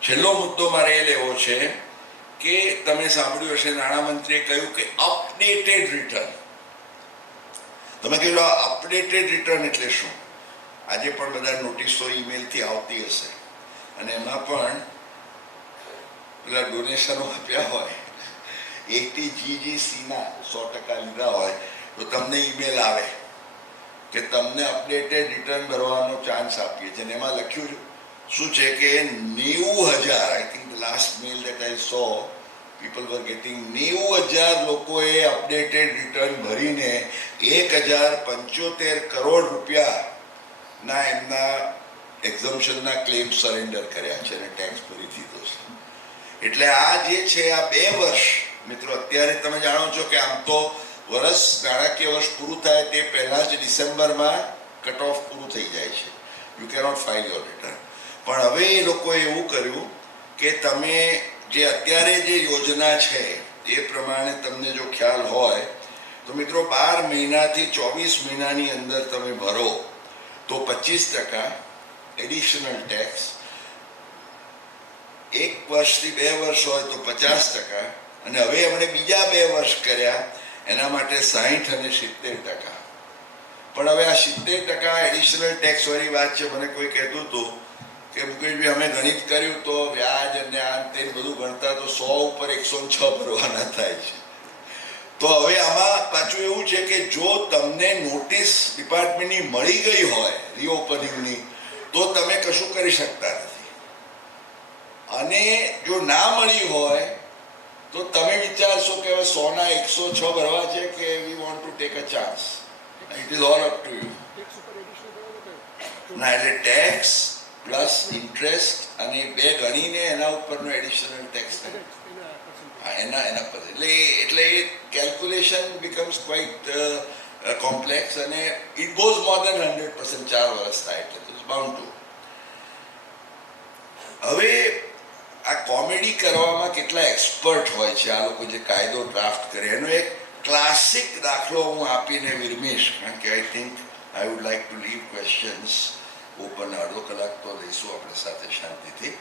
છેલ્લો મુદ્દો મારે એ લેવો છે કે તમે સાંભળ્યું હશે નાણામંત્રીએ કહ્યું કે અપડેટેડ રિટર્ન. તમે કહ્યું અપડેટેડ રિટર્ન એટલે શું? આજે પણ બધા નોટિસો ઈમેલથી આવતી હશે, અને એમાં પણ પેલા ડોનેશનો આપ્યા હોય 80GGCના 100% લીધા હોય તો તમને ઈમેલ આવે કે તમને અપડેટેડ રિટર્ન ભરવાનો ચાન્સ આપીએ છીએ. અને એમાં લખ્યું શું છે કે 90,000, I think the last mail that I saw, people were getting 90,000 લોકોએ અપડેટેડ રિટર્ન ભરીને 1,075 કરોડ રૂપિયાના એમના એક્ઝમ્પશનના ક્લેમ સરેન્ડર કર્યા છે અને ટેક્સ ભરી દીધો છે. એટલે આ જે છે આ 2 વર્ષ, મિત્રો અત્યારે તમે જાણો છો કે આમ તો નાણાકીય વર્ષ પૂરું થાય તે પહેલાં જ ડિસેમ્બરમાં કટ ઓફ પૂરું થઈ જાય છે, you cannot file your return. પણ હવે એ લોકોએ એવું કર્યું કે તમે જે અત્યારે જે યોજના છે એ પ્રમાણે તમને જો ખ્યાલ હોય તો મિત્રો 12 મહિનાથી 24 મહિનાની અંદર તમે ભરો તો 25% એડિશનલ ટેક્સ, 1 વર્ષથી 2 વર્ષ હોય તો 50%, અને હવે એમણે બીજા 2 વર્ષ કર્યા એના માટે 60 અને 70%. પણ હવે આ 70% એડિશનલ ટેક્સ વાળી વાત છે. મને કોઈ કહેતું હતું કે મુકેશભાઈ અમે ગણિત કર્યું તો વ્યાજ અને આ તે બધું ગણતા તો 100 ઉપર 106 ભરવાના થાય છે. તો હવે આમાં પાછું એવું છે કે જો તમને નોટિસ ડિપાર્ટમેન્ટની મળી ગઈ હોય રીઓપનિંગની તો તમે કશું કરી શકતા નથી, અને જો ના મળી હોય તો તમે વિચારશો કે હવે 100ના 106 ભરવા છે કે we want to take a chance. It is all up to you. ના એટલે ટેક્સ પ્લસ ઇન્ટરેસ્ટ અને 2 ગણીને એના ઉપરનો એડિશનલ ટેક્સ એના પર એટલે એ કેલ્ક્યુલેશન બીકમ્સ ક્વાઇટ કોમ્પ્લેક્સ અને ઇટ ગોઝ મોર દેન 100%. 4 વર્ષ થાય એટલે ઇટ્સ બાઉન્ડ ટુ. હવે આ કોમેડી કરવામાં કેટલા એક્સપર્ટ હોય છે આ લોકો જે કાયદો ડ્રાફ્ટ કરે. એનો એક ક્લાસિક દાખલો હું આપીને વિરમીશ, કારણ કે I think I would like to leave questions open. અડધો કલાક તો લઈશું આપણે સાથે શાંતિથી.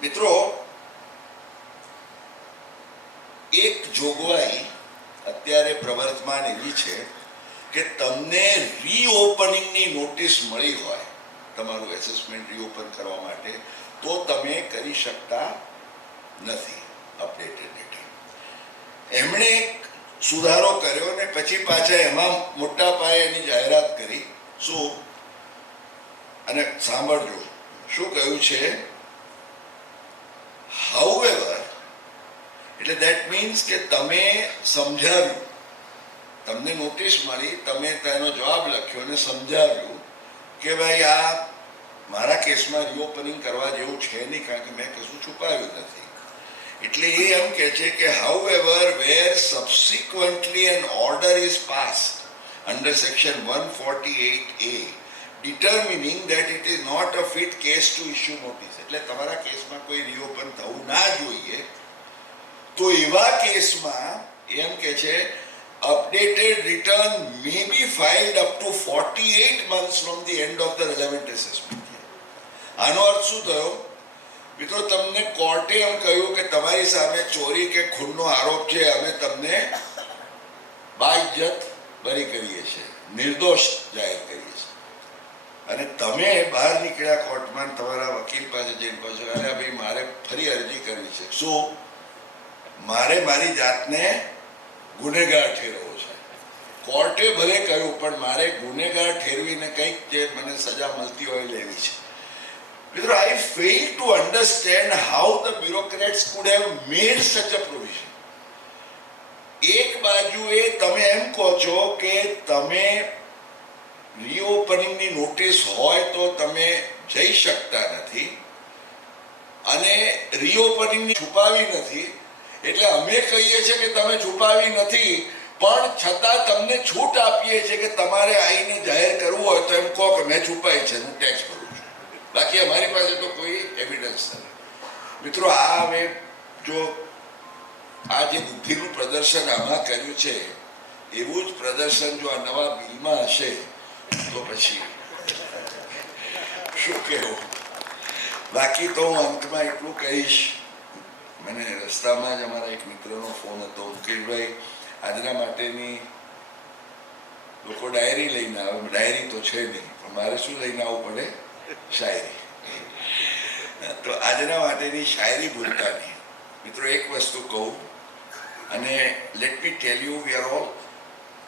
મિત્રો, એક જોગવાઈ અત્યારે પ્રવર્તમાન એવી છે કે તમને રીઓપનિંગની નોટિસ મળી હોય તમારું એસેસમેન્ટ રીઓપન કરવા માટે તો તમે કરી શકતા નથી અપડેટેડ ડેટા. એમણે સુધારો કર્યો ને પછી પાછા એમાં મોટા પાયે એની જાહેરાત કરી. શું? અને સાંભળજો શું કહ્યું છે. હાઉએવર, એટલે દેટ મીન્સ કે તમે સમજાવ્યું, તમને નોટિસ મળી, તમે તેનો જવાબ લખ્યો અને સમજાવ્યું કે ભાઈ આ મારા કેસમાં રીઓપનિંગ કરવા જેવું છે નહીં, કારણ કે મેં કશું છુપાવ્યું નથી. એટલે એ એમ કહે છે કે however where subsequently an order is passed under section 148A determining that it is not a fit case to issue notice, એટલે તમારા કેસમાં કોઈ રીઓપન થવું ના જોઈએ, તો એવા કેસમાં એમ કે છે updated return may be filed up to 48 months from the end of the relevant assessment. આનો અર્થ શું થયો મિત્રો? તમને કોર્ટે એમ કહ્યું કે તમારી સામે ચોરી કે ખૂનનો આરોપ છે, અમે તમને બાઇજ્જત બરી કરીએ છીએ, નિર્દોષ જાહેર કરીએ છીએ, અને તમે બહાર નીકળ્યા કોર્ટમાં તમારા વકીલ પાસે જઈને કહો છો અરે ભાઈ મારે ફરી અરજી કરવી છે. શું? મારે મારી જાતને ગુનેગાર ઠેરવો છે. કોર્ટે ભલે કહ્યું પણ મારે ગુનેગાર ઠેરવીને કંઈક જે મને સજા મળતી હોય લેવી છે. મિત્રો, I fail to understand how the bureaucrats could have made such a provision. એક બાજુએ તમે એમ કહો છો કે તમે રીઓપનિંગની નોટિસ હોય તો તમે જઈ શકતા નથી, અને રીઓપનિંગની છુપાવી નથી, એટલે અમે કહીએ છીએ કે તમે છુપાવી નથી પણ છતાં તમને છૂટ આપીએ છીએ કે તમારે આવીને જાહેર કરવું હોય તો એમ કહો કે મેં છુપાઈ છે, હું ટેક્સ ભરું છું, બાકી અમારી પાસે તો કોઈ એવિડન્સ નથી. મિત્રો, આ હવે જો આ જે બુદ્ધિનું પ્રદર્શન આમાં કર્યું છે એવું જ પ્રદર્શન જો આ નવા બિલમાં હશે તો પછી શું કહેવું. બાકી તો હું અંતમાં એટલું કહીશ, મને રસ્તામાં જ અમારા એક મિત્રનો ફોન હતો, મુકેશભાઈ આજના માટેની લોકો ડાયરી લઈને આવે, ડાયરી તો છે નહીં પણ મારે શું લઈને આવવું પડે? શાયરી. તો આજના માટેની શાયરી ભૂલતા નહીં. મિત્રો, એક વસ્તુ કહું અને let me tell you we are all,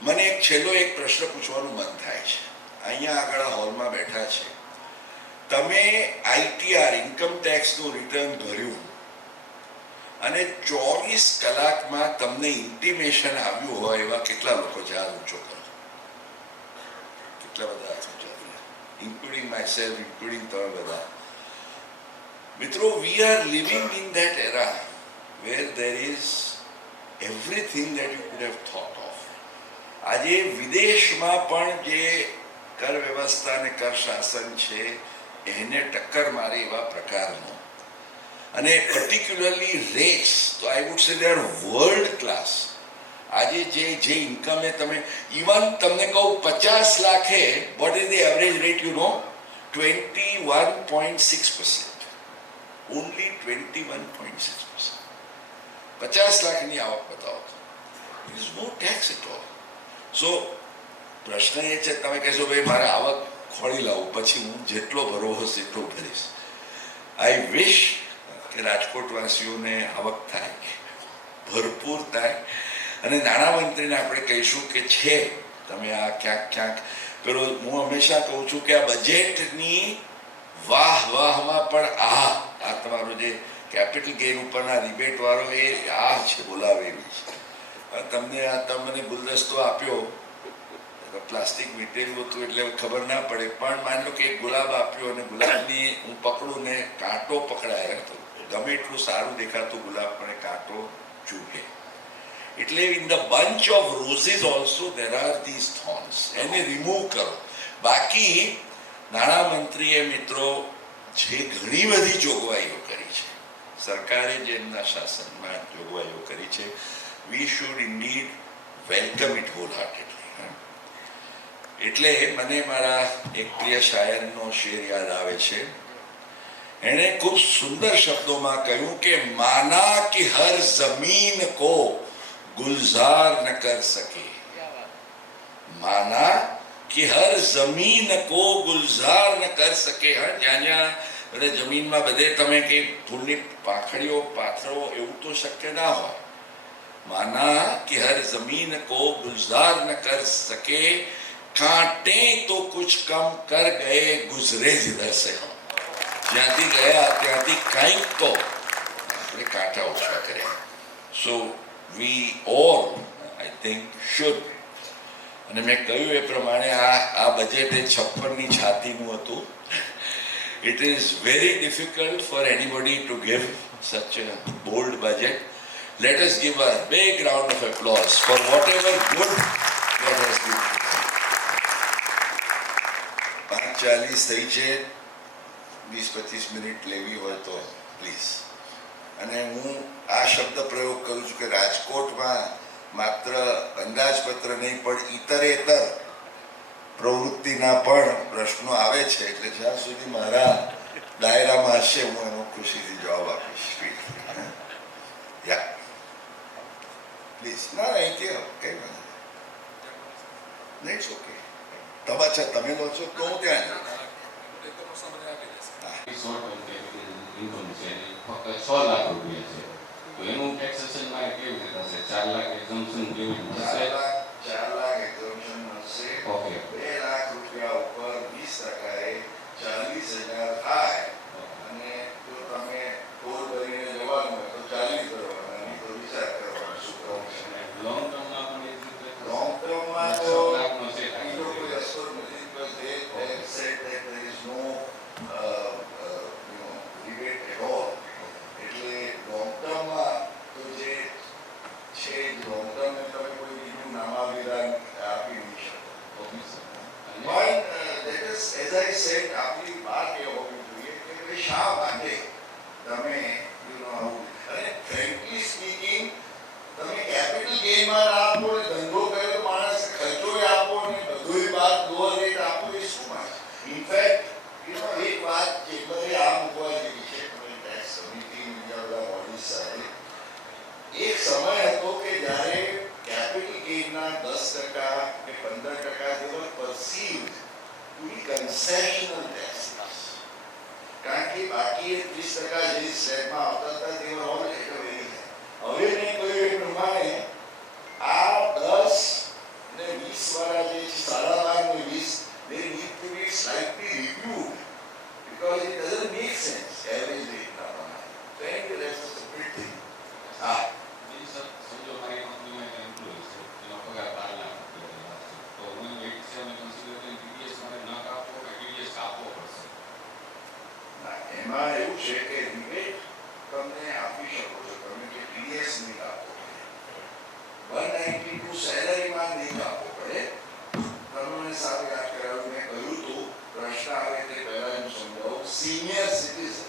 મને એક છેલ્લો એક પ્રશ્ન પૂછવાનું મન થાય છે. અહીંયા આગળ હોલમાં બેઠા છે તમે આઈટીઆર ઇન્કમ ટેક્સનું રિટર્ન ભર્યું અને 24 કલાકમાં તમને ઇન્ટિમેશન આવ્યું હોય એવા કેટલા લોકો છે? હાથ ઊંચો કરો. કેટલા બધા હાથ ઊંચા કરો, ઇન્ક્લુડિંગ માય સેલ્ફ, ઇન્ક્લુડિંગ તમે બધા મિત્રો. We are living in that era where there is everything that you could have thought of. આજે વિદેશમાં પણ જે કર વ્યવસ્થા અને કર શાસન છે એને ટક્કર મારે એવા પ્રકારનો, અને પર્ટિક્યુલરલી રેટ્સ તો I would say they are world class. આજે જે ઇન્કમે તમે ઇવન તમને કહું 50 લાખે what is the average rate you know? 21.6%. Only 21.6%. 50 લાખની આવક બતાવો, it is no tax at all. So પ્રશ્ન એ છે, તમે કહેશો ભાઈ મારે આવક ખોળી લાવું, પછી હું જેટલો ભરવો હશે એટલો ભરીશ. આઈ વિશ કે રાજકોટવાસીઓને આવક થાય, ભરપૂર થાય, અને નાણામંત્રીને આપણે કહીશું કે છે તમે આ ક્યાંક પેલો, હું હંમેશા કહું છું કે આ બજેટની વાહમાં પણ આ તમારો જે કેપિટલ ગેઇન ઉપરના રિબેટ વાળો એ આ છે બોલાવેલી છે. તમને મને ગુલદસ્તો આપ્યો, પ્લાસ્ટિક મીટેલું હતું એટલે ખબર ના પડે, પણ માની લો કે એક ગુલાબ આપ્યો અને ગુલાબની હું પકડું ને કાંટો પકડાય તો ગમે એટલું સારું દેખાતું ગુલાબ પણ કાંટો ચૂકે. એટલે in the bunch of roses also there are these thorns. એને રિમૂવ કરો. બાકી નાણામંત્રીએ મિત્રો જે ઘણી બધી જોગવાઈઓ કરી છે, સરકારે જે એમના શાસનમાં જોગવાઈઓ કરી છે, we should indeed welcome it wholeheartedly. એટલે મને મારા એક પ્રિય શાયરનો શેર યાદ આવે છે. એણે ખૂબ સુંદર શબ્દોમાં કહ્યું કે માના કે હર જમીન કો ગુલઝાર ન કર સકે, માના કે હર જમીન કો ગુલઝાર ન કર સકે. જ્યાં જ્યાં બધા જમીનમાં બધે તમે કે ફૂલની પાંખડીઓ પાથરો એવું તો શક્ય ના હોય. માના કે હર જમીન કો ગુલઝાર ન કર સકે, કાંટે તો કુછ કમ કર ગયે ગુજરે જીધર સે હમ. જ્યાંથી ગયા ત્યાંથી કંઈક તો આપણે કાંટા ઓછા કર્યા. So we all I think should, અને મેં કહ્યું એ પ્રમાણે આ બજેટ એ 56ની છાતીનું હતું. It is very difficult for anybody to give such a bold budget. Let us give a big round of applause for whatever good that has been. 5:40 થઈ છે, 20-25 મિનિટ લેવી હોય તો પ્લીઝ. અને હું આ શબ્દ પ્રયોગ કરું છું કે રાજકોટમાં માત્ર અંદાજપત્ર નહીં પણ ઇતરેતર પ્રવૃત્તિના પણ પ્રશ્નો આવે છે. એટલે જ્યાં સુધી મારા દાયરામાં હશે હું એનો ખુશીથી જવાબ આપીશ. યા પ્લીઝ. ના અહીંથી કઈ વાંધો નહીં, ઇટ્સ ઓકે. તમાચા તમે લો છો તો હું ત્યાં ઇન્કમ છે ફક્ત 6 લાખ રૂપિયા છે, તો એનું ટેક્સેશન મારે કેવી રીતે થશે? 4 લાખ એક્ઝમ્પશન કેવી રીતે થશે? 4 લાખ એક્ઝમ્પશન મળશે. ઓકે. 2 લાખ રૂપિયા ઉપર 20% 40,000 થાય. અને જો તમે ટોલ ભરીને જવાનું હોય તો 40 કરવાના, નહીં તો વિચાર કરવાનો શું કરવું છે. લોંગ ટર્મમાં પણ એ જ રીતે લોંગ ટર્મમાં તો 6 લાખનો છે. એ લોકો રસ્તો નથી, because they said that there is no rebate at all. એટલે લોંગ ટર્મમાં તો જે છે લોંગ ટર્મ તમે કોઈ બીજું નામાભિધાન આપી નહીં શકો. Okay sir. પણ that is, as I said, આપણી વાત એ હોવી જોઈએ કે ભાઈ શા માટે તમે આવું. અને ફ્રેન્કલી સ્પીકિંગ તમે કેપિટલ ગેઇનમાં આપો ને ધંધો કર્યો તો માણસ ખર્ચો આપો ને બધું બાદ લોઅર રેટ આપો એ શું માટે? ઇનફેક્ટ એક વાત ચેમ્બરે આ મૂકવા જેવી છે, ટેક્સ સમિતિ બીજા બધા બોડીઝ સાથે. એક સમય હતો કે જ્યારે કેપિટલ ગેઇનના 10% કે 15% જેવા પરસીવ્ડ ટુ બી કન્સેશનલ ટેક્સીસ, કારણ કે બાકી 30% જે સ્લેબમાં આવતા હતા તે ઓલ રિકવરી. હવે મેં કહ્યું એ પ્રમાણે આ 10 ને 20 વાળા જે 12.5 ને 20 they need to be slightly reviewed, because શકો છો તમે કે ટીડીએસ નહીં કાપવો પડે, 192 સેલરીમાં નહીં કાપવો પડે. તમને સાહેબ યાદ કરાવ્યું, મેં કહ્યું હતું પ્રશ્ન આવે તે પહેલા એમ સમજાવું. સિનિયર સિટીઝન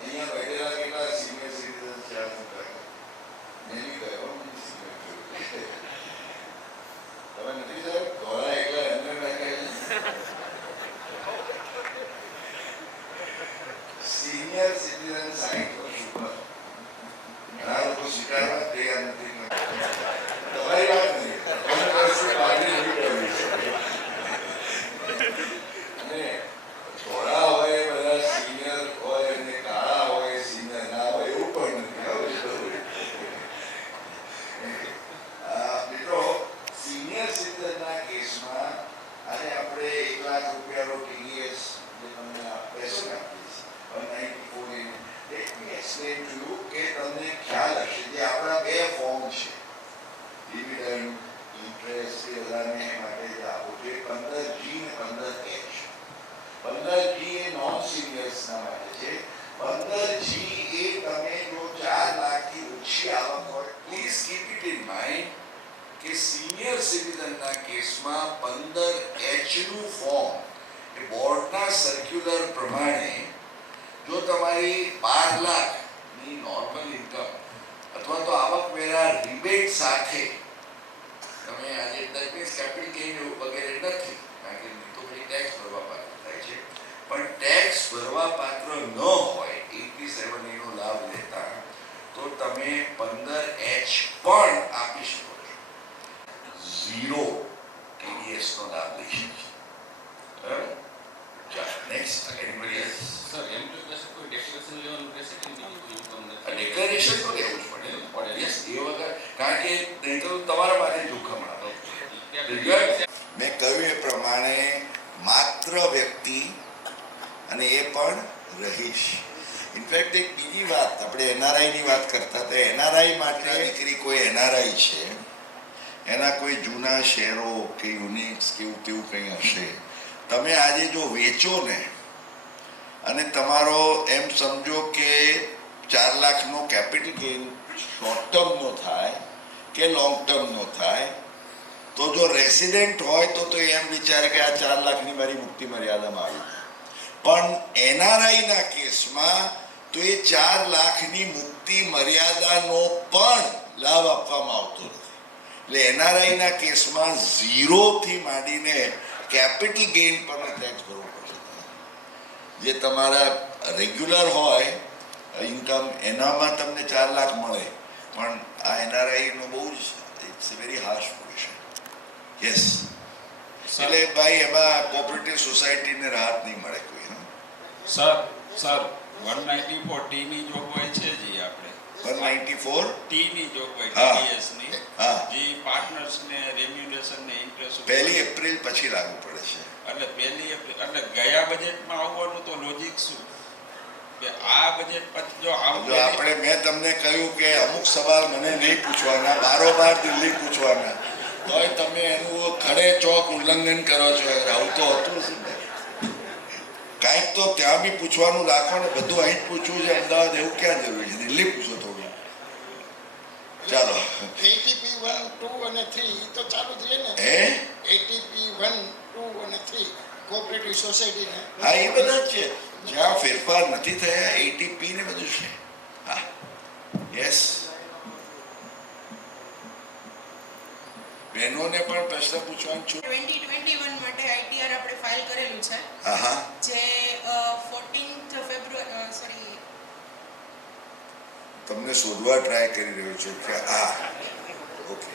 અહીંયા બેઠેલા કેટલા સિનિયર સિટીઝન છે આ મેં બી કહ્યું સિનિયર તમે નથી સાહેબ ધોળા એકલા એમને બેઠેલા સિનિયર સિટીઝન 60 વર્ષ ઉપર ઘણા લોકો સ્વીકારવા તૈયાર નથી. તમારી વાત નહીં, કોંગ્રેસની પાર્ટી નહીં કરવી છે. અને ધોળા હોય બધા સિનિયર હોય અને કાળા હોય સિનિયર ના હોય એવું પણ નથી. મિત્રો સિનિયર સિટીઝનના કેસમાં આજે આપણે 1 લાખ રૂપિયાનો ટીડીએસ જે તમને પૈસો આપીએ છીએ 194 let me explain to you કે તમને ખ્યાલ હશે જે આપણા બે ફોર્મ છે ડિવિડન્ડ ઇન્ટરેસ્ટ એ બધાને માટે જે આપો છે 15G અને 15H. 15G એ નોન સિનિયર્સના માટે છે. 15G એ તમે જો 4 લાખથી ઓછી આવક હોય please keep it in mind કે સિનિયર સિટીઝનના કેસમાં 15H નું ફોર્મ એ બોર્ડના સર્ક્યુલર પ્રમાણે જો તમારી 12 લાખની નોર્મલ ઇન્કમ અથવા તો આવકવેરા રિબેટ સાથે તમે આજે મીન્સ કેપિટલ ગેઇન વગેરે નથી કારણ કે તો પછી ટેક્સ ભરવા પાત્ર થાય છે, પણ ટેક્સ ભરવા પાત્ર ન હોય 87 એનો લાભ લેતા તો તમે 15H પણ આપી શકો છો. 0 TDS નો લાભ લઈ શકો છો. બરાબર? ચાલો next anybody else? Sir employ પાસે કોઈ ડેક્લેરેશન લેવાનું રહેશે કે નહીં? ઇન્કમ ડિક્લેરેશન તો લેવું જ પડે. યસ, એ વગર કારણ કે નહીં તો તમારા માટે જોખમ આવે. મેં કહ્યું એ પ્રમાણે માત્ર વ્યક્તિ અને એ પણ રહીશ. ઇનફેક્ટ એક બીજી વાત આપણે એનઆરઆઈની વાત કરતા હતા. એનઆરઆઈ માટે દીકરી કોઈ એનઆરઆઈ છે એના કોઈ જૂના શેરો કે યુનિટ્સ કેવું કેવું કંઈ હશે, તમે આજે જો વેચો ને અને તમારો એમ સમજો કે 4 લાખનો કેપિટલ ગેઇન શોર્ટ ટર્મનો થાય કે લોંગ ટર્મનો થાય તો જો રેસિડેન્ટ હોય તો એમ વિચારે કે આ 4 લાખની મારી મુક્તિ મર્યાદામાં આવી. પણ એનઆરઆઈના કેસમાં તો એ 4 લાખની મુક્તિ મર્યાદાનો પણ લાભ આપવામાં આવતો નથી. એટલે એનઆરઆઈના કેસમાં 0 થી માંડીને કેપિટલ ગેઇન પર ટેક્સ ભરવો પડશે. જે તમારા રેગ્યુલર હોય ઇન્કમ એનામાં તમને 4 લાખ મળે, પણ આ એનઆરઆઈનો બહુ જ it's a very harsh position. Yes, એટલે ભાઈ એમાં કોઓપરેટિવ સોસાયટીને રાહત નહીં મળે કોઈ. સર 194 ટી ની જોગવાઈ છે જી આપણે 194 ટી ની જોગવાઈ હા. ટીડીએસ ની હા, જે પાર્ટનર્સ ને રેમ્યુનરેશન ને ઇન્ટરેસ્ટ 1 એપ્રિલ પછી લાગુ પડે છે. એટલે પહેલી એપ્રિલ એટલે ગયા બજેટમાં આવવાનું તો લોજિક શું કે આ બજેટ પછી જો જો આપણે મેં તમને કહ્યું કે અમુક સવાલ મને નહીં પૂછવાના, બારોબાર દિલ્હી પૂછવાના, તોય તમે એનું ખડે ચોક ઉલ્લંઘન કરો છો. આવું તો હતું જ ને. કાંઈક તો ત્યાં બી પૂછવાનું રાખો ને, બધું અહીં જ પૂછવું છે અમદાવાદ, એવું ક્યાં જરૂરી છે? દિલ્હી પૂછો થોડું. ચાલો એટીપી 1, 2 અને 3 તો ચાલુ જ રહે ને. હે એટીપી 1, 2 અને 3 કોઓપરેટિવ સોસાયટીને હા, એ બધા જ છે. જ્યાં ફેરફાર નથી થયા એટીપી ને બધું છે. હા, યસ. બહેનોને પણ પ્રશ્ન પૂછવાનું છું. 2021 માટે આઈટીઆર આપણે ફાઇલ કરેલું છે હા હા, જે 14th ફેબ્રુઆરી સોરી તમને શોધવા ટ્રાય કરી રહ્યો છું કે આ ઓકે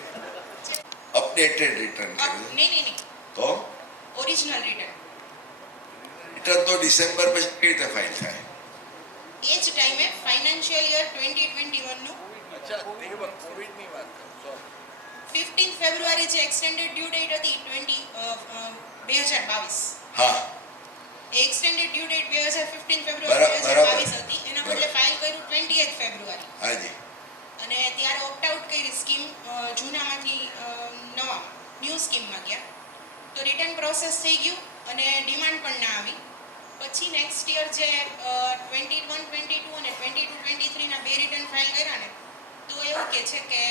અપડેટેડ રિટર્ન કર્યું નહીં તો ઓરિજિનલ રિટર્ન રિટર્ન તો ડિસેમ્બર પછી કેવી રીતે ફાઇલ થાય? એ જ ટાઈમે ફાઇનાન્શિયલ યર 2021 નું 15th ફેબ્રુઆરી જે એક્સટેન્ડેડ ડ્યુ ડેટ હતી 2022 હા, એ એક્સટેન્ડેડ ડ્યુ ડેટ 15 ફેબ્રુઆરી 2022 હતી, એના બદલે ફાઇલ કર્યું 20th ફેબ્રુઆરી હાજી. અને ત્યારે ઓપ્ટ આઉટ કરી સ્કીમ જૂનામાંથી નવા ન્યૂ સ્કીમમાં ગયા તો રિટર્ન પ્રોસેસ થઈ ગયું અને ડિમાન્ડ પણ ના આવી. પછી નેક્સ્ટ યર જે 21-22 અને 22-23 બે રિટર્ન ફાઇલ કર્યા ને, તો એવું કે છે કે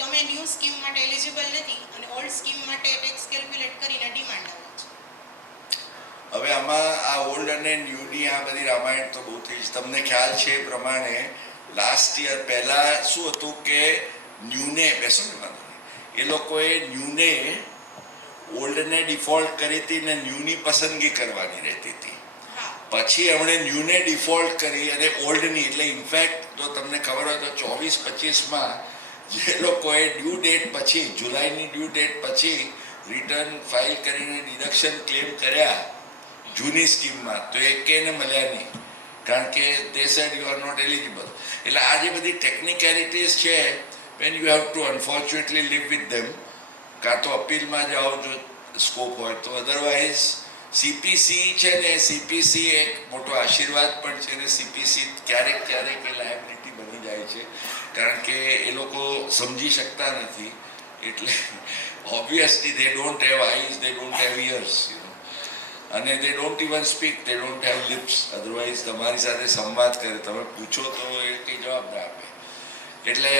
તમે ન્યૂ સ્કીમ માટે એલિજિબલ નથી અને ઓલ્ડ સ્કીમ માટે ટેક્સ કેલ્ક્યુલેટ કરીને ડિમાન્ડ આવે છે. હવે આમાં આ ઓલ્ડ અને ન્યૂની આ બધી રામાયણ તો બહુ થઈ છે. તમને ખ્યાલ છે એ પ્રમાણે લાસ્ટ યર પહેલા શું હતું કે ન્યૂને બેસો ને વાંધો નહીં, એ લોકોએ ન્યૂને ઓલ્ડને ડિફોલ્ટ કરી હતી ને ન્યૂની પસંદગી કરવાની રહેતી હતી. હા, પછી એમણે ન્યૂને ડિફોલ્ટ કરી અને ઓલ્ડની, એટલે ઇનફેક્ટ જો તમને ખબર હોય તો 24-25માં જે લોકોએ ડ્યુ ડેટ પછી, જુલાઈની ડ્યુ ડેટ પછી રિટર્ન ફાઇલ કરીને ડિડક્શન ક્લેમ કર્યા જૂની સ્કીમમાં, તો એકેને મળ્યા નહીં, કારણ કે they said you are not eligible. એટલે આ જે બધી ટેકનિકેલિટીઝ છે, when you have to unfortunately live with them, કાં તો અપીલમાં જાઓ જો સ્કોપ હોય તો, અધરવાઇઝ સીપીસી છે ને, સીપીસી એક મોટો આશીર્વાદ પણ છે ને. સીપીસી ક્યારેક ક્યારેક એ લાયબિલિટી બની જાય છે, કારણ કે એ લોકો સમજી શકતા નથી. એટલે obviously they don't have eyes, they don't have ears, અને they don't even speak, they don't have lips. Otherwise તમારી સાથે સંવાદ કરે, તમે પૂછો તો એ કંઈ જવાબ ના આપે. એટલે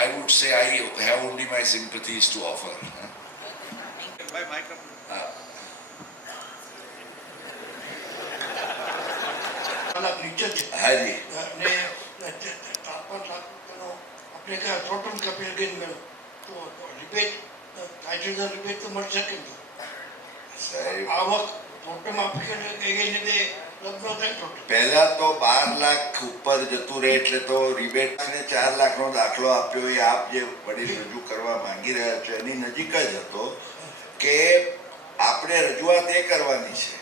I would say I have only my sympathies to offer. કલાક નીચે છે હાજી, અને 5 લાખ રૂપિયાનો આપણે કહ્યા ટોટલ કપિલ ગેન મેળો તો રિબેટ કાયદેસર રિબેટ તો મળશે કે નહીં? સાહેબ આવક ટોટલ આપી કે એને બે લગ્ન થાય ટોટલ પહેલા તો 12 લાખ ઉપર જતું રહે, એટલે તો રિબેટ અને 4 લાખનો દાખલો આપ્યો એ આપ જે વડીલ રજૂ કરવા માંગી રહ્યા છો એની નજીક જ હતો કે આપણે રજૂઆત એ કરવાની છે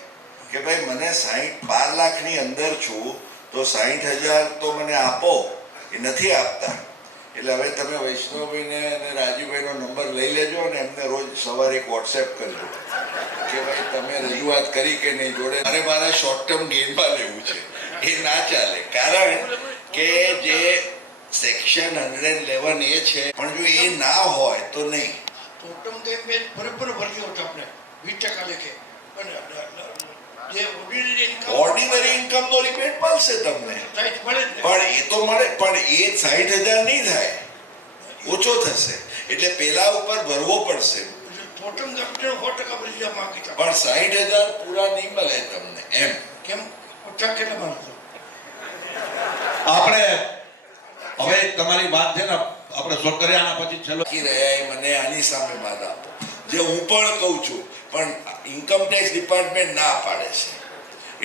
કે ભાઈ મને 12 લાખની અંદર છું તો 60,000 તો મને આપો. એ નથી આપતા. એટલે હવે તમે વૈષ્ણવભાઈને અને રાજુભાઈનો નંબર લઈ લેજો અને એમને રોજ સવારે એક વોટ્સએપ કરજો કે ભાઈ તમે રજૂઆત કરી કે નહીં. જોડે મારા શોર્ટ ટર્મ ગેઇનમાં લેવું છે, એ ના ચાલે, કારણ કે જે સેક્શન 111 એ છે, પણ જો એ ના હોય તો નહીં. ટોટલ ગેમ બે બરાબર ભરતી હોત આપણે 20% લેખે, પણ જે ઓર્ડિનરી ઇન્કમ તો રિબેટ મળશે તમને, ટાઈટ મળે જ ને. પણ એ તો મળે, પણ એ 60,000 નહીં થાય, ઓછો થશે. એટલે પેલા ઉપર ભરવો પડશે, ટોટલ ગેમ 100% ભરી જવા માંગી હતા. પણ 60,000 પૂરા નહીં મળે તમને. એમ કેમ ઓછા કેટલા માણસો? આપણે હવે તમારી વાત છે ને આપણે શોર્ટ કરી આના પછી છેલ્લો કી રહ્યા એ મને આની સામે બાધા આપો, જે હું પણ કહું છું, પણ ઇન્કમ ટેક્સ ડિપાર્ટમેન્ટ ના પાડે છે.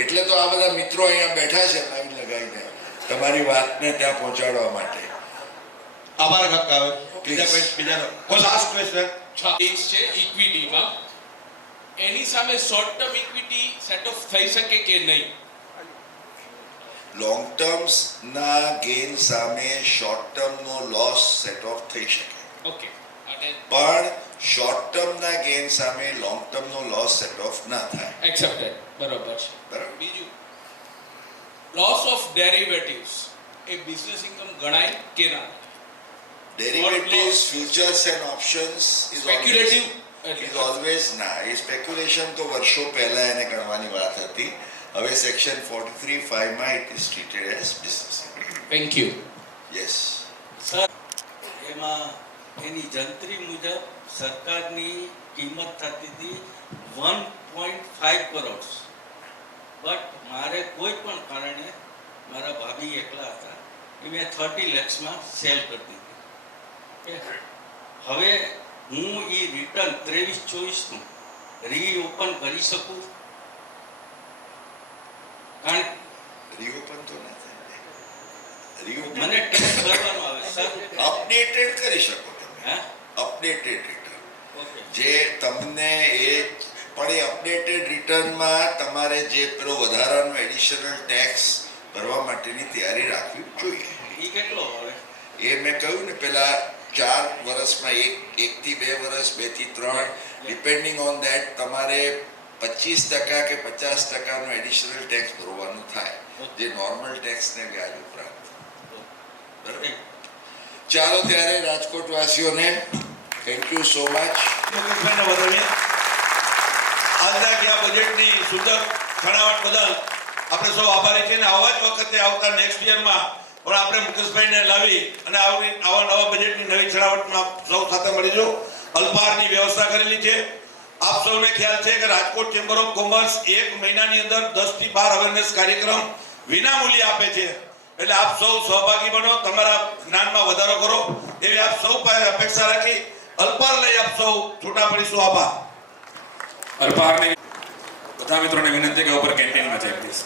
એટલે તો આ બધા મિત્રો અહીંયા બેઠા છે લાઈન લગાવીને તમારી વાતને ત્યાં પહોંચાડવા માટે. આભાર વ્યક્ત આવે. બીજા કોઈ લાસ્ટ ક્વેશ્ચન? ઇન્ક્રીઝ છે ઇક્વિટીમાં, એની સામે short term equity set of થઈ શકે કે નહીં? લોંગ ટર્મ્સના ગેઇન સામે શોર્ટ ટર્મનો લોસ સેટ ઓફ થઈ શકે, ઓકે, અને પણ શોર્ટ ટર્મના ગેઇન સામે લોંગ ટર્મનો લોસ સેટ ઓફ ના થાય. એક્સેપ્ટેડ, બરોબર છે. બરાબર. બીજું, loss of derivatives A business income ગણાય કે ના? Derivatives, futures and options is Speculative. always ના. એ સ્પેક્યુલેશન તો વર્ષો પહેલા એને ગણવાની વાત હતી. હવે સેક્શન 43(5) માં it is treated as business. Thank you. Yes. Sir, એમાં એની જંત્રી મુજબ સરકારની કિંમત થતી હતી 1.5 કરોડ, બટ મારે કોઈ પણ કારણે મારા ભાભી એકલા હતા એ મેં 30 લાખમાં સેલ કરી દીધી. હવે હું એ રિટર્ન 23-24નું રીઓપન કરી શકું? કારણ Reopen તો ના થાય. Reopen મને ટેક્સ ભરવાનો આવે સર. અપડેટેડ કરી શકો તમે. હે? Updated return okay. જે તમને એ, પણ એ અપડેટેડ રિટર્નમાં તમારે જે પેલો વધારાનો એડિશનલ ટેક્સ ભરવા માટેની તૈયારી રાખવી જોઈએ. એ કેટલો આવે? એ મેં કહ્યું ને પેલા 4 વર્ષમાં 1 થી 2 વર્ષ, 2 થી 3, ડિપેન્ડિંગ ઓન ધેટ તમારે 25% કે 50% એડિશનલ ટેક્સ ભરવાનું થાય, જે નોર્મલ ટેક્સને વ્યાજ ઉપરાંત. બરાબર. ચાલો ત્યારે રાજકોટ વાસીઓને થેન્ક યુ સો મચ. યોગેશભાઈને વધાવીએ. આજના ગયા બજેટની સુંદર છણાવટ બદલ આપણે સૌ આભારી છીએ. આવા જ વખતે આવતા નેક્સ્ટ યરમાં પણ આપણે મુકેશભાઈને લાવી અને આવા નવા બજેટની નવી છણાવટમાં સૌ સાથે મળીશું. અલ્પાહારની વ્યવસ્થા કરેલી છે. આપ સૌને ખ્યાલ છે કે રાજકોટ ચેમ્બર ઓફ કોમર્સ 1 મહિનાની અંદર 10 થી 12 અવેરનેસ કાર્યક્રમ વિનામૂલ્યે આપે છે. એટલે આપ સૌ સહભાગી બનો, તમારા જ્ઞાનમાં વધારો કરો એવી આપ સૌ પાસે અપેક્ષા રાખી અલ્પાહાર લઈ આપ સૌ છૂટા પડીશું. આભાર. અલ્પાહારની બધા મિત્રોને વિનંતી કે ઉપર કેન્ટીનમાં જાય પ્લીઝ.